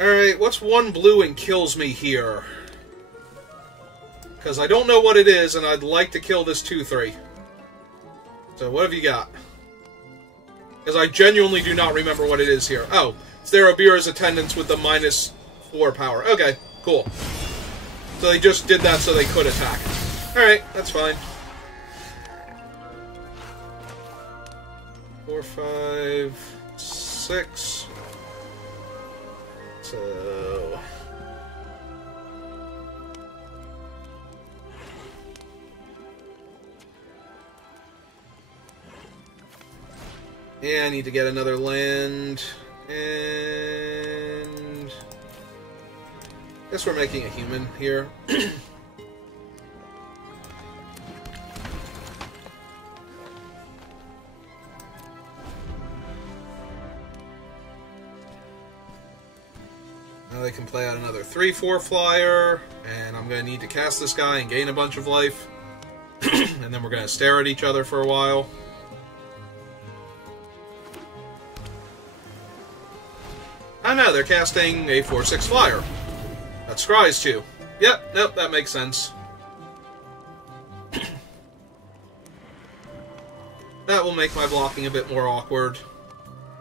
Alright, what's 1 blue and kills me here? Because I don't know what it is, and I'd like to kill this 2/3. So, what have you got? Because I genuinely do not remember what it is here. Oh, it's Therabira's Attendants with the -4 power. Okay, cool. So they just did that so they could attack. Alright, that's fine. 4, 5, 6... So... Yeah, I need to get another land, and... Guess we're making a human here. Now they can play out another 3/4 flyer, and I'm going to need to cast this guy and gain a bunch of life. And then we're going to stare at each other for a while. Oh no, they're casting a 4/6 flyer. That's Scry's too. Yep, nope, that makes sense. That will make my blocking a bit more awkward,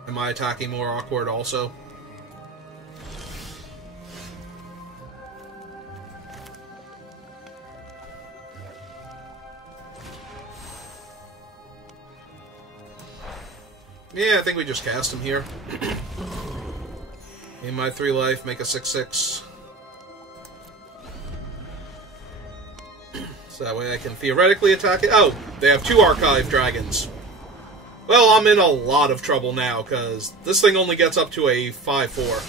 and my attacking more awkward also. Yeah, I think we just cast him here. In my 3 life, make a 6/6. So that way I can theoretically attack it. Oh, they have 2 Archive Dragons. Well, I'm in a lot of trouble now, because this thing only gets up to a 5/4.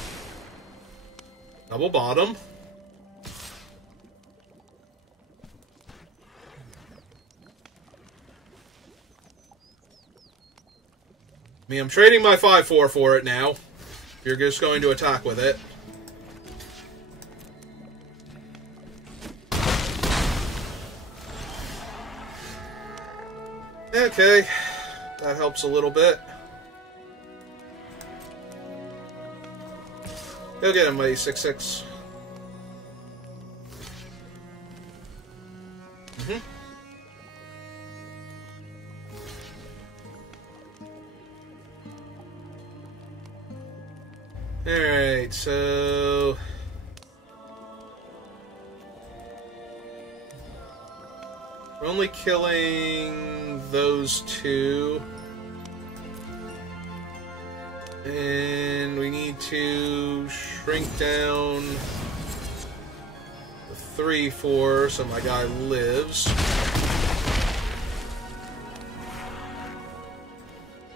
Double bottom. I mean, I'm trading my 5/4 for it now. You're just going to attack with it. Okay, that helps a little bit. Go get him, buddy. 6/6. Alright, so... we're only killing those 2. And we need to shrink down the 3/4 so my guy lives.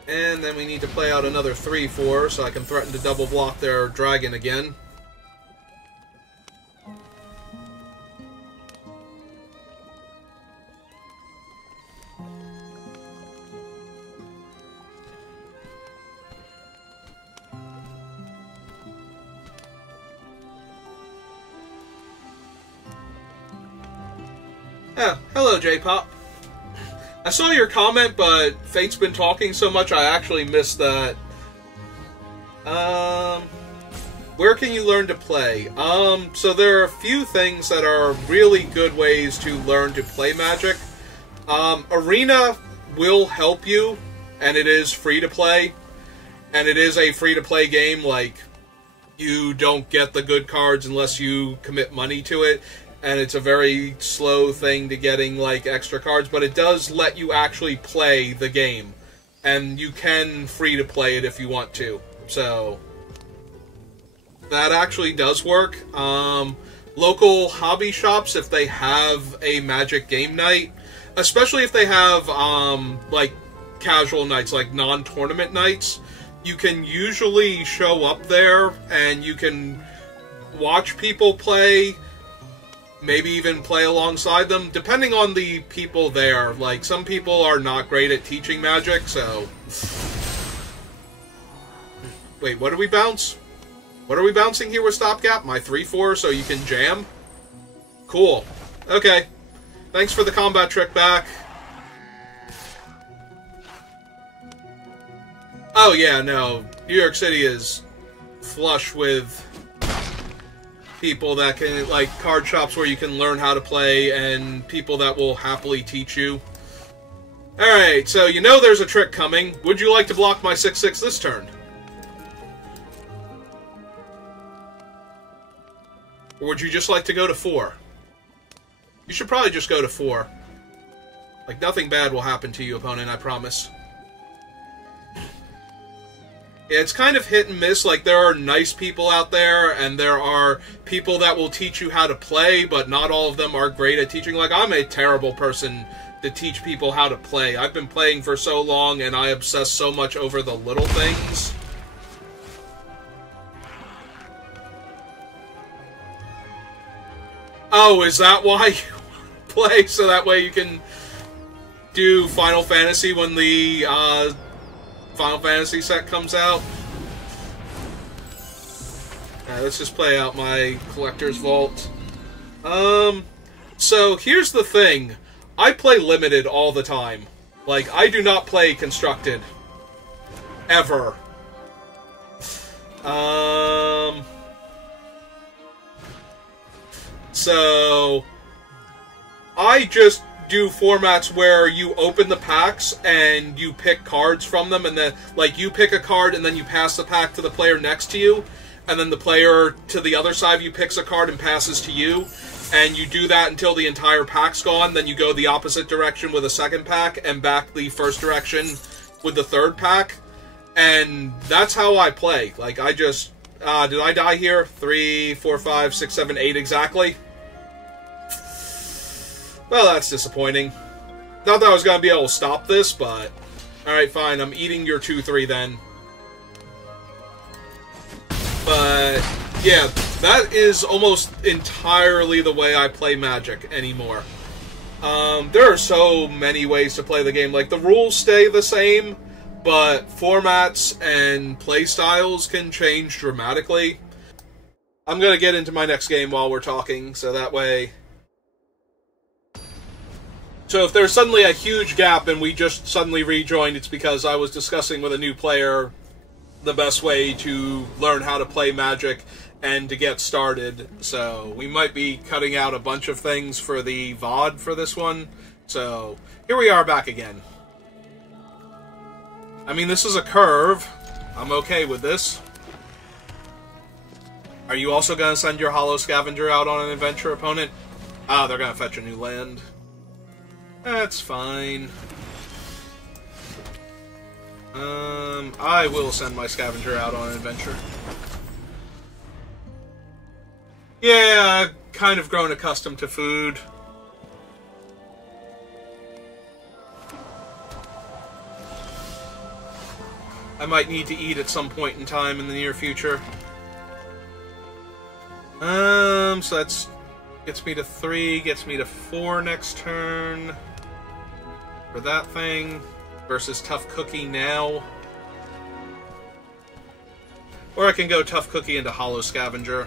And then we need to play out another 3/4 so I can threaten to double block their dragon again. Yeah, hello J-Pop. I saw your comment, but Fate's been talking so much I actually missed that. Where can you learn to play? So there are a few things that are really good ways to learn to play Magic. Arena will help you, and it is free to play. And it is a free to play game, like, you don't get the good cards unless you commit money to it. And it's a very slow thing to getting, like, extra cards, but it does let you actually play the game. And you can free to play it if you want to. So, that actually does work. Local hobby shops, if they have a Magic game night, especially if they have, like, casual nights, like non-tournament nights, you can usually show up there and you can watch people play, maybe even play alongside them, depending on the people there. Like, some people are not great at teaching Magic, so... Wait, what did we bounce? What are we bouncing here with Stopgap? My 3/4 so you can jam? Cool. Okay. Thanks for the combat trick back. Oh yeah, no. New York City is flush with people that can, like, card shops where you can learn how to play, and people that will happily teach you. Alright, so you know there's a trick coming. Would you like to block my 6/6 this turn? Or would you just like to go to 4? You should probably just go to 4. Like, nothing bad will happen to you, opponent, I promise. Yeah, it's kind of hit and miss. Like, there are nice people out there, and there are people that will teach you how to play, but not all of them are great at teaching. Like, I'm a terrible person to teach people how to play. I've been playing for so long, and I obsess so much over the little things. Oh, is that why you play? So that way you can do Final Fantasy when the, Final Fantasy set comes out. Let's just play out my Collector's Vault. So here's the thing. I play Limited all the time. Like, I do not play Constructed. Ever. So I just do formats where you open the packs and you pick cards from them, and then, like, you pick a card and then you pass the pack to the player next to you, and then the player to the other side of you picks a card and passes to you, and you do that until the entire pack's gone. Then you go the opposite direction with a second pack and back the first direction with the third pack, and that's how I play. Like, I just did I die here? 3, 4, 5, 6, 7, 8 exactly. Well, that's disappointing. Not that I was going to be able to stop this, but... Alright, fine. I'm eating your 2-3 then. But, yeah, that is almost entirely the way I play Magic anymore. There are so many ways to play the game. Like, the rules stay the same, but formats and play styles can change dramatically. I'm going to get into my next game while we're talking, so that way... So if there's suddenly a huge gap and we just suddenly rejoined, it's because I was discussing with a new player the best way to learn how to play Magic and to get started. So we might be cutting out a bunch of things for the VOD for this one. So here we are back again. I mean, this is a curve. I'm okay with this. Are you also going to send your Hollow Scavenger out on an adventure, opponent? Ah, they're going to fetch a new land. That's fine. I will send my scavenger out on an adventure. Yeah, I've kind of grown accustomed to food. I might need to eat at some point in time in the near future. So that's gets me to 3, gets me to 4 next turn. For that thing. Versus Tough Cookie now. Or I can go Tough Cookie into Hollow Scavenger.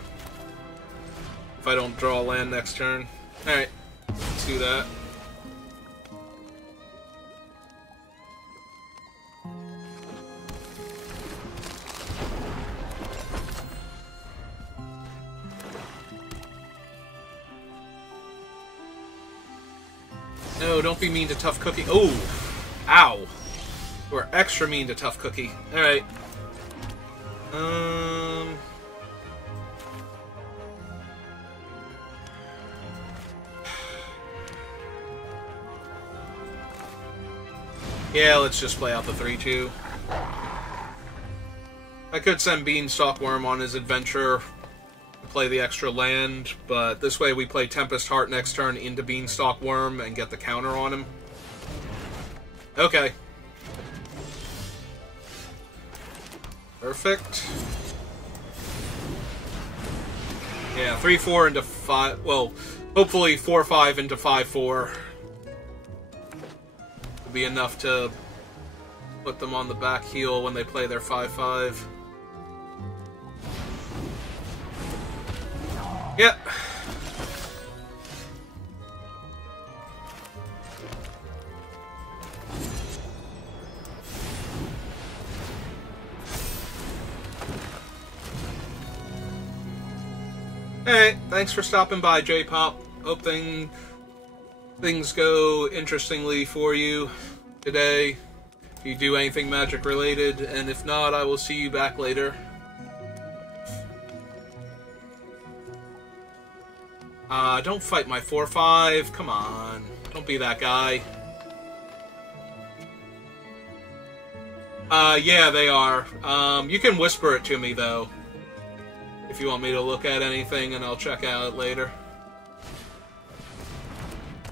If I don't draw land next turn. Alright, let's do that. No, don't be mean to Tough Cookie. Oh! Ow! We're extra mean to Tough Cookie. Alright. Yeah, let's just play out the 3-2. I could send Beanstalk Worm on his adventure, play the extra land, but this way we play Tempest Heart next turn into Beanstalk Worm and get the counter on him. Okay. Perfect. Yeah, 3-4 into 5... Well, hopefully 4-5 into 5-4. Will be enough to put them on the back heel when they play their 5-5. Yep. Alright, thanks for stopping by, J-Pop. Hope things go interestingly for you today. If you do anything magic related, and if not, I will see you back later. Don't fight my 4-5. Come on. Don't be that guy. Yeah, they are. You can whisper it to me, though. If you want me to look at anything, and I'll check out it later.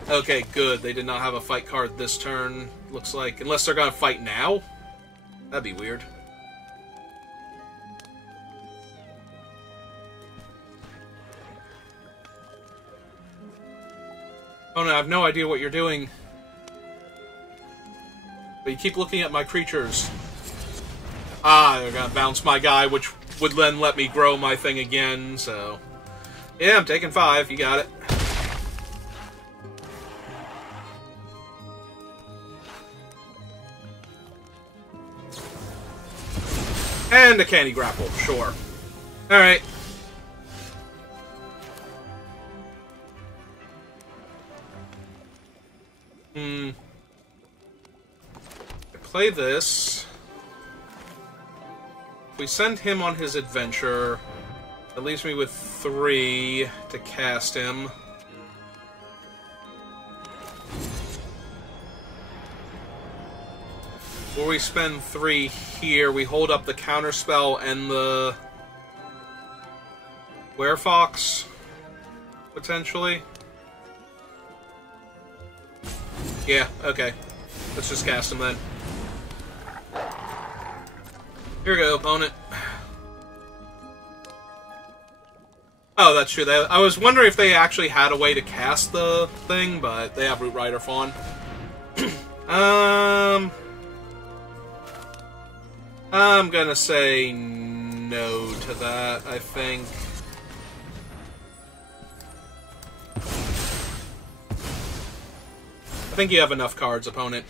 Okay, good. They did not have a fight card this turn, looks like. Unless they're gonna fight now? That'd be weird. Oh no, I have no idea what you're doing. But you keep looking at my creatures. Ah, they're gonna bounce my guy, which would then let me grow my thing again, so... Yeah, I'm taking 5, you got it. And a candy grapple, sure. Alright. I play this. If we send him on his adventure, that leaves me with 3 to cast him. Where we spend 3 here, we hold up the counterspell and the Werefox, potentially. Yeah, okay. Let's just cast him then. Here we go, opponent. Oh, that's true. I was wondering if they actually had a way to cast the thing, but they have Root Rider Fawn. I'm gonna say no to that, I think. I think you have enough cards, opponent.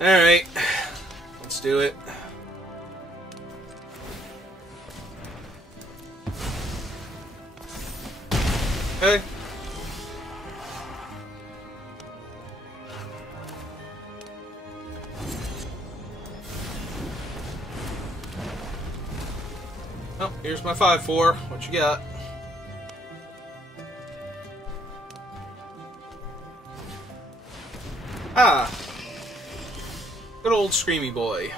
Alright. Let's do it. Okay. Here's my 5/4. What you got? Ah! Good old Screamy Boy.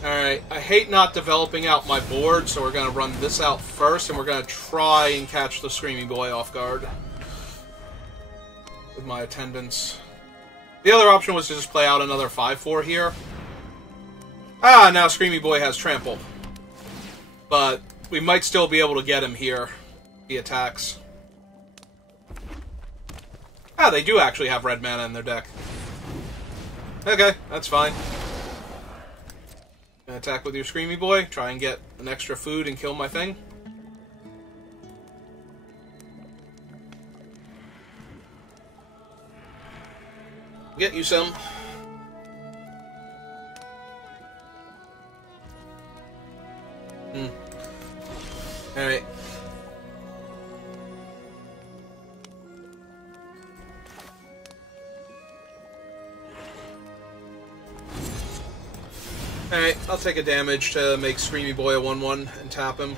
Alright, I hate not developing out my board, so we're going to run this out first, and we're going to try and catch the Screamy Boy off guard with my attendance. The other option was to just play out another 5/4 here. Ah, now Screamy Boy has trample. But we might still be able to get him here. He attacks. Ah, they do actually have red mana in their deck. Okay, that's fine. Attack with your Screamy Boy. Try and get an extra food and kill my thing. Get you some. Alright. Alright, I'll take a damage to make Screamy Boy a 1/1 and tap him.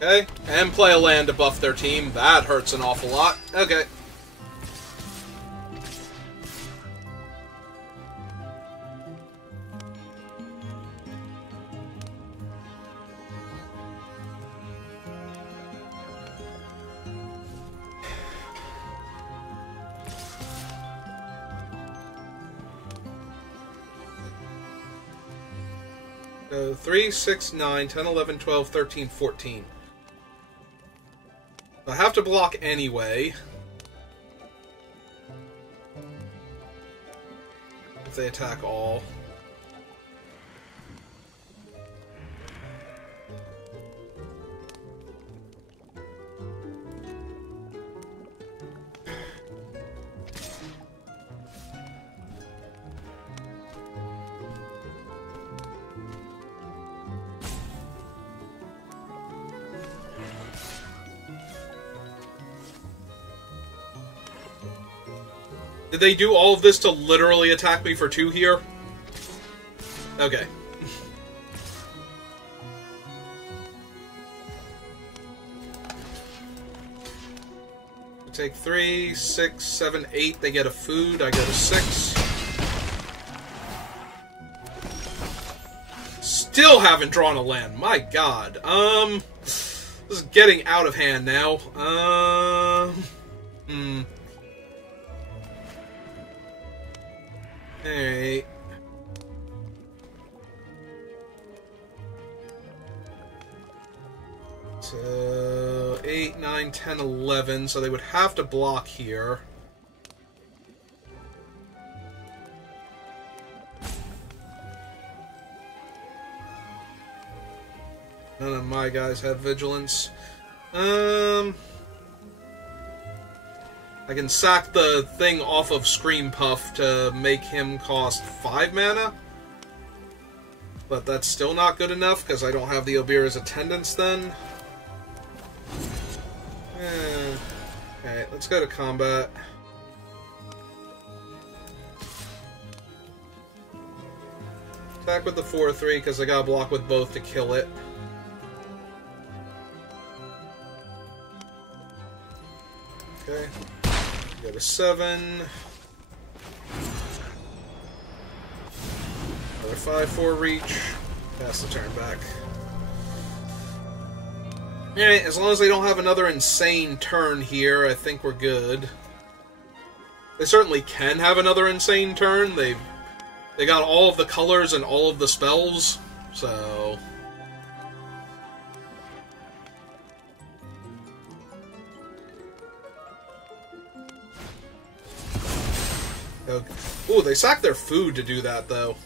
Okay, and play a land to buff their team. That hurts an awful lot. Okay. So 3, 6, 9, 10, 11, 12, 13, 14. I have to block anyway. If they attack all. Did they do all of this to literally attack me for 2 here? Okay. I take 3, 6, 7, 8. They get a food. I get a 6. Still haven't drawn a land. My god. This is getting out of hand now. Alright. So 8, 9, 10, 11. So they would have to block here. None of my guys have vigilance. I can sack the thing off of Scream Puff to make him cost 5 mana. But that's still not good enough, because I don't have the Obira's Attendance then. Okay, let's go to combat. Attack with the 4/3, because I gotta block with both to kill it. Okay. Got a 7. Another 5/4 reach. Pass the turn back. Alright, as long as they don't have another insane turn here, I think we're good. They certainly can have another insane turn. They got all of the colors and all of the spells, so... Okay. Ooh, they sacked their food to do that, though.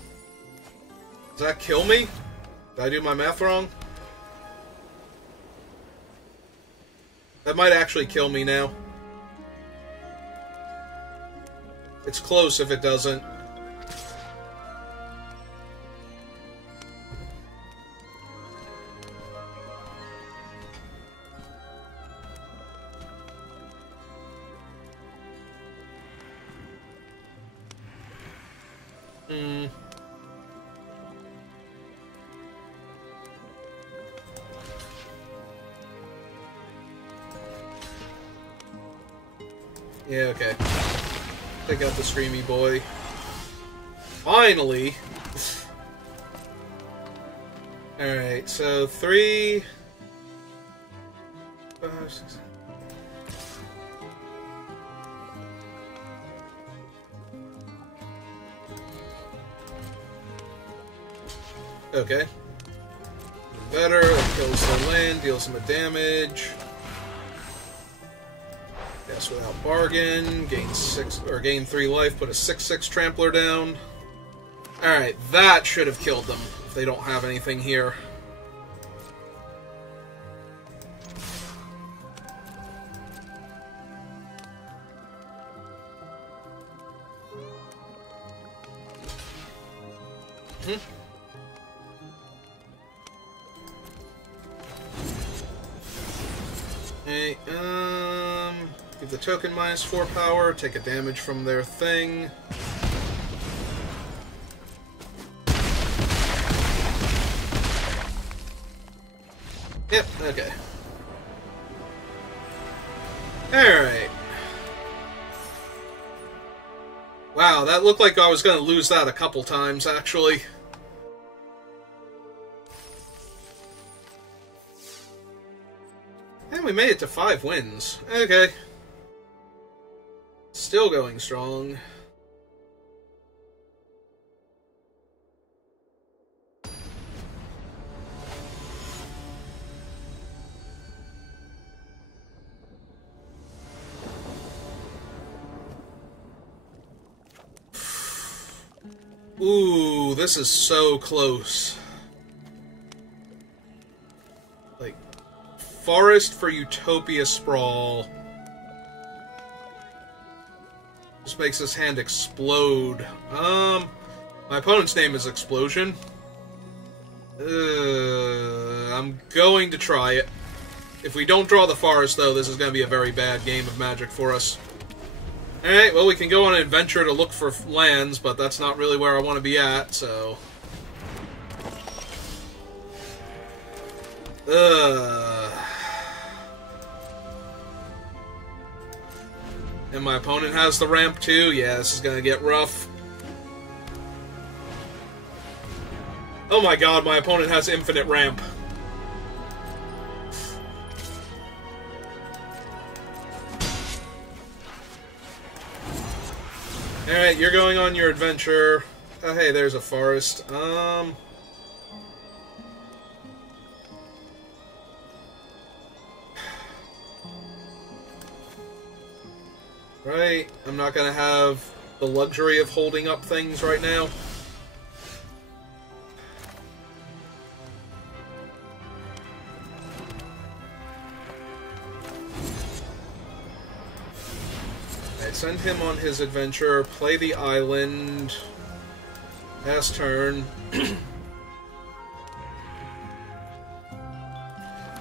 Does that kill me? Did I do my math wrong? That might actually kill me now. It's close if it doesn't. Yeah, okay. Take out the Screamy Boy. Finally! Alright, so 3... 5, 6... Okay. Better, that kills the land, deals some damage. Yes, without bargain, gain 3 life, put a 6/6 trampler down. Alright, that should have killed them if they don't have anything here. Okay, give the token -4 power, take a damage from their thing. Yep, okay. Alright. Wow, that looked like I was going to lose that a couple times, actually. And we made it to 5 wins. Okay. Still going strong. Ooh, this is so close. Like, Forest for Utopia Sprawl. Just makes this hand explode. My opponent's name is Explosion. I'm going to try it. If we don't draw the forest, though, this is going to be a very bad game of Magic for us. Alright, well, we can go on an adventure to look for lands, but that's not really where I want to be at, so... And my opponent has the ramp, too? Yeah, this is gonna get rough. Oh my god, my opponent has infinite ramp. Alright, you're going on your adventure. Oh, hey, there's a forest. Right, I'm not gonna have the luxury of holding up things right now. Send him on his adventure, play the island, pass turn.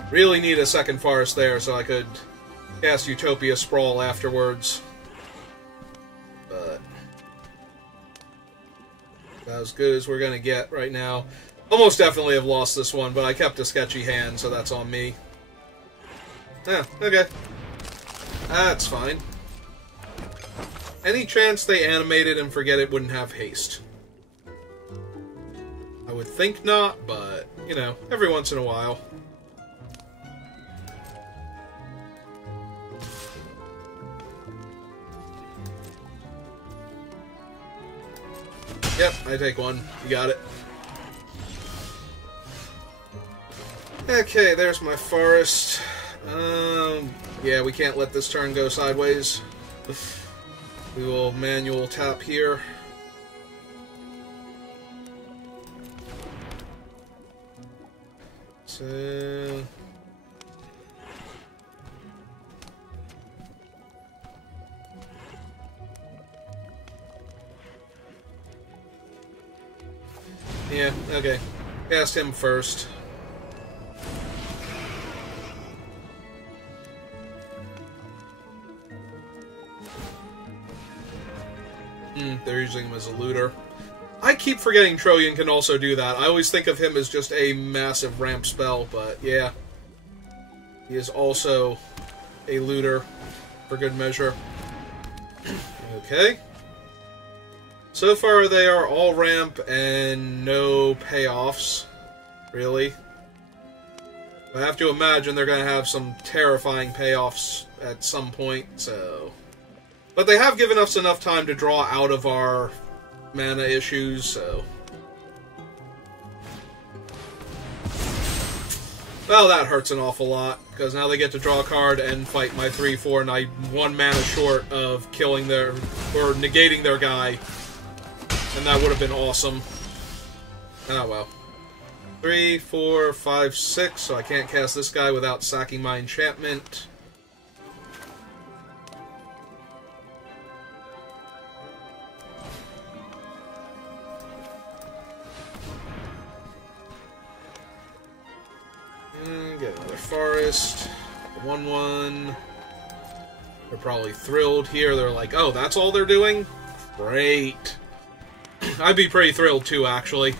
Really need a second forest there so I could cast Utopia Sprawl afterwards. But about as good as we're going to get right now. Almost definitely have lost this one, but I kept a sketchy hand, so that's on me. Yeah, okay. That's fine. Any chance they animated and forget it wouldn't have haste? I would think not, but, you know, every once in a while. Yep, I take one. You got it. Okay, there's my forest. Yeah, we can't let this turn go sideways. We will manual tap here. So... yeah, okay. Cast him first. They're using him as a looter. I keep forgetting Trillion can also do that. I always think of him as just a massive ramp spell, but yeah. He is also a looter, for good measure. Okay. So far they are all ramp and no payoffs, really. I have to imagine they're going to have some terrifying payoffs at some point, so... But they have given us enough time to draw out of our mana issues, so... Well, that hurts an awful lot, because now they get to draw a card and fight my 3/4, and I'm 1 mana short of killing their... or negating their guy. And that would have been awesome. Oh, well. 3, 4, 5, 6, so I can't cast this guy without sacking my enchantment. Get another forest. 1/1. They're probably thrilled here. They're like, oh, that's all they're doing? Great. I'd be pretty thrilled too, actually.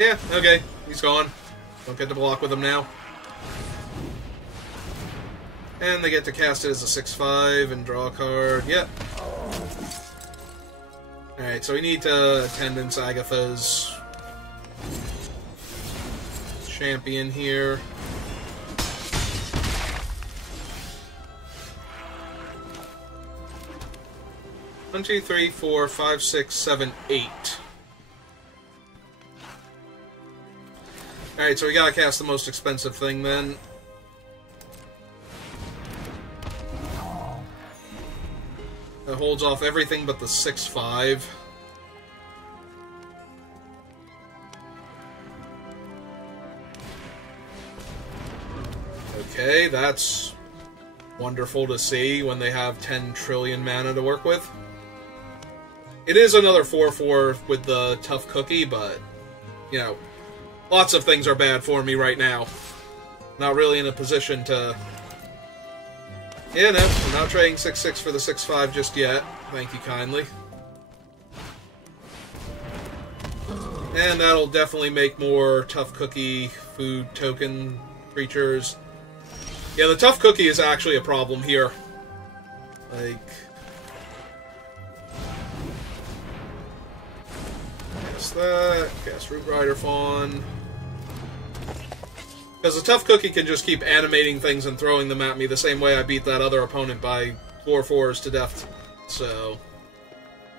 Yeah, okay. He's gone. Don't get to block with him now. And they get to cast it as a 6/5 and draw a card. Yep. Alright, so we need to Attendance Agatha's champion here. One, 2, 3, 4, 5, 6, 7, 8. Alright, so we gotta cast the most expensive thing then. That holds off everything but the 6/5. Okay, that's wonderful to see when they have 10 trillion mana to work with. It is another 4/4 with the tough cookie, but, you know, lots of things are bad for me right now. Not really in a position to... Yeah, no, I'm not trading 6/6 for the 6/5 just yet. Thank you kindly. And that'll definitely make more tough cookie food token creatures. Yeah, the tough cookie is actually a problem here. Like... Cast that, cast Root Rider Fawn. Because the tough cookie can just keep animating things and throwing them at me the same way I beat that other opponent by 4/4s to death. So...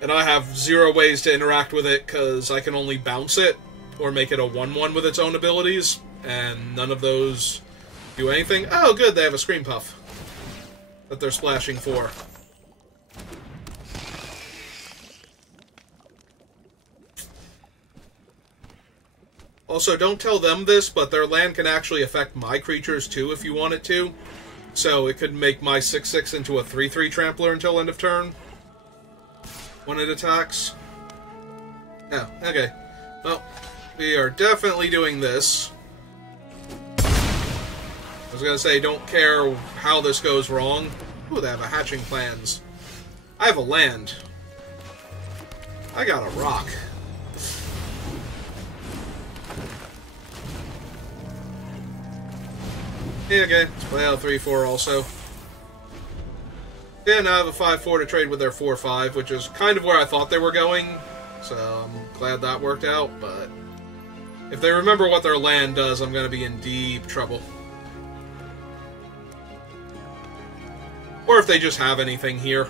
And I have 0 ways to interact with it, because I can only bounce it, or make it a 1/1 with its own abilities, and none of those do anything. Oh, good, they have a Scream Puff that they're splashing for. Also, don't tell them this, but their land can actually affect my creatures too if you want it to. So it could make my 6/6 into a 3/3 trampler until end of turn when it attacks. Oh, okay. Well, we are definitely doing this. I was gonna say, don't care how this goes wrong. Ooh, they have a Hatching Plans. I have a land. I got a rock. Yeah, okay. Let's play out 3/4 also. Yeah, now I have a 5/4 to trade with their 4/5, which is kind of where I thought they were going. So I'm glad that worked out, but if they remember what their land does, I'm going to be in deep trouble. Or if they just have anything here.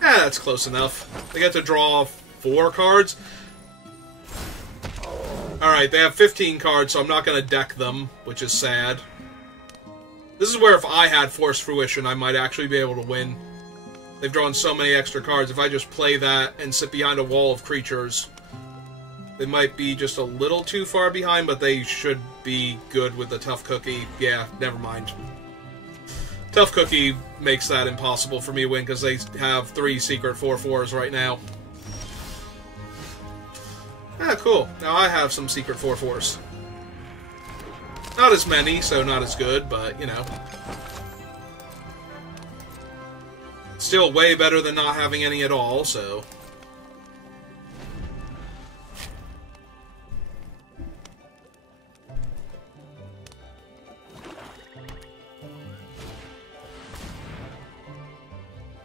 That's close enough. They get to draw 4 cards. Alright, they have 15 cards, so I'm not going to deck them, which is sad. This is where if I had Force Fruition, I might actually be able to win. They've drawn so many extra cards. If I just play that and sit behind a wall of creatures, they might be just a little too far behind, but they should be good with the Tough Cookie. Yeah, never mind. Tough Cookie makes that impossible for me to win, because they have 3 secret 4/4s right now. Ah, cool. Now I have some secret 4/4s. Not as many, so not as good, but, you know. Still way better than not having any at all, so...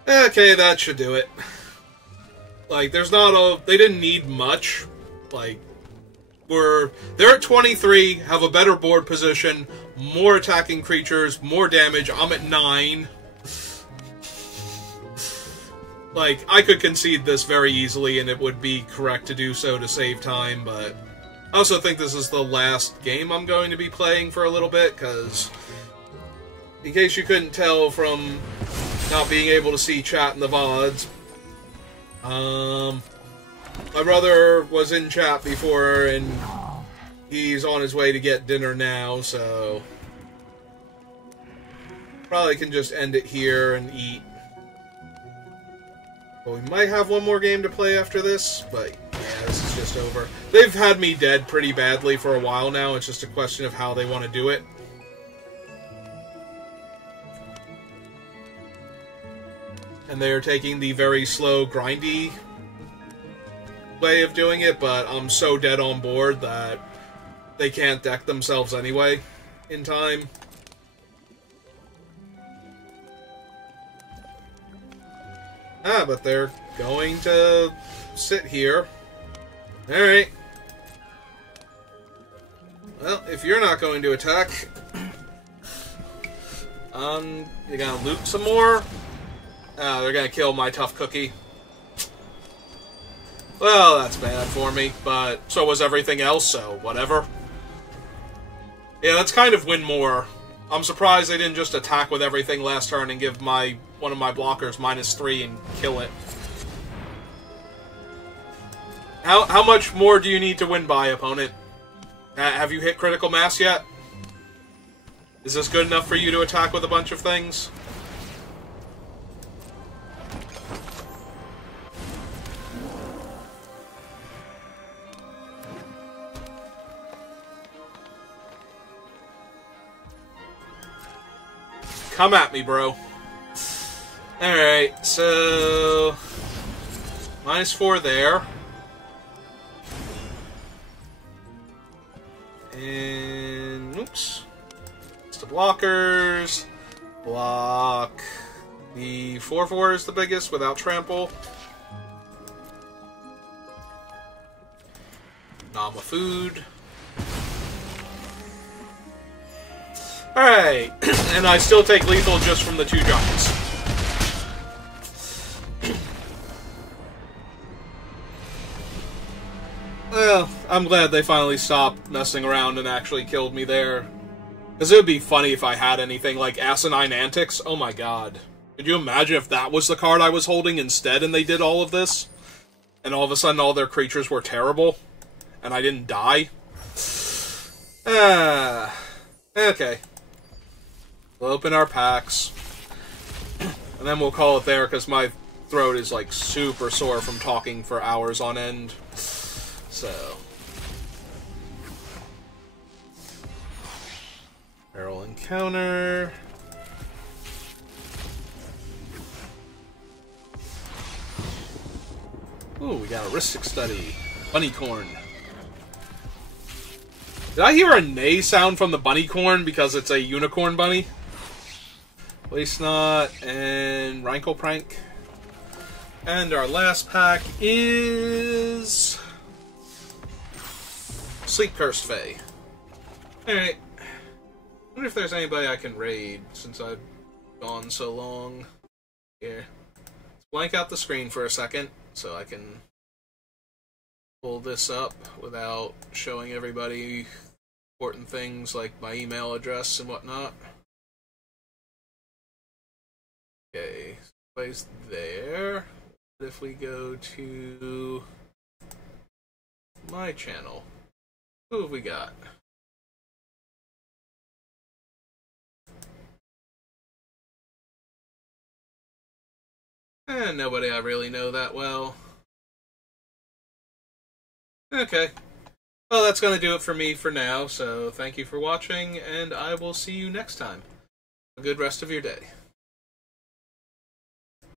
Okay, that should do it. Like, there's not a... They didn't need much. Like, they're at 23, have a better board position, more attacking creatures, more damage. I'm at 9. Like, I could concede this very easily, and it would be correct to do so to save time, but... I also think this is the last game I'm going to be playing for a little bit, because... In case you couldn't tell from not being able to see chat in the VODs, my brother was in chat before, and he's on his way to get dinner now, so... Probably can just end it here and eat. But we might have one more game to play after this, but yeah, this is just over. They've had me dead pretty badly for a while now, it's just a question of how they want to do it. And they're taking the very slow, grindy way of doing it, but I'm so dead on board that they can't deck themselves anyway in time. Ah, but they're going to sit here. Alright. Well, if you're not going to attack, you're gonna loot some more? Ah, they're gonna kill my Tough Cookie. Well, that's bad for me, but so was everything else, so whatever. Yeah, that's kind of win more. I'm surprised they didn't just attack with everything last turn and give one of my blockers -3 and kill it. How much more do you need to win by, opponent? Have you hit critical mass yet? Is this good enough for you to attack with a bunch of things? Come at me, bro. Alright, so... -4 there. And... oops. It's the blockers. Block. The 4/4 is the biggest without trample. Nama food. Alright, and I still take lethal just from the 2 giants. Well, I'm glad they finally stopped messing around and actually killed me there. Because it would be funny if I had anything like Asinine Antics. Oh my god. Could you imagine if that was the card I was holding instead and they did all of this? And all of a sudden all their creatures were terrible? And I didn't die? Okay. We'll open our packs. And then we'll call it there, because my throat is, like, super sore from talking for hours on end. So. Barrel Encounter. Ooh, we got a Ristic Study. Bunnycorn. Did I hear a neigh sound from the bunnycorn because it's a unicorn bunny? Waste Not and Rankle Prank. And our last pack is Sleep Cursed Fae. Alright. wonder if there's anybody I can raid since I've gone so long. Here. Let's blank out the screen for a second so I can pull this up without showing everybody important things like my email address and whatnot. Okay, place there. What if we go to my channel? Who have we got? Nobody I really know that well. Okay. Well, that's going to do it for me for now, so thank you for watching, and I will see you next time. Have a good rest of your day.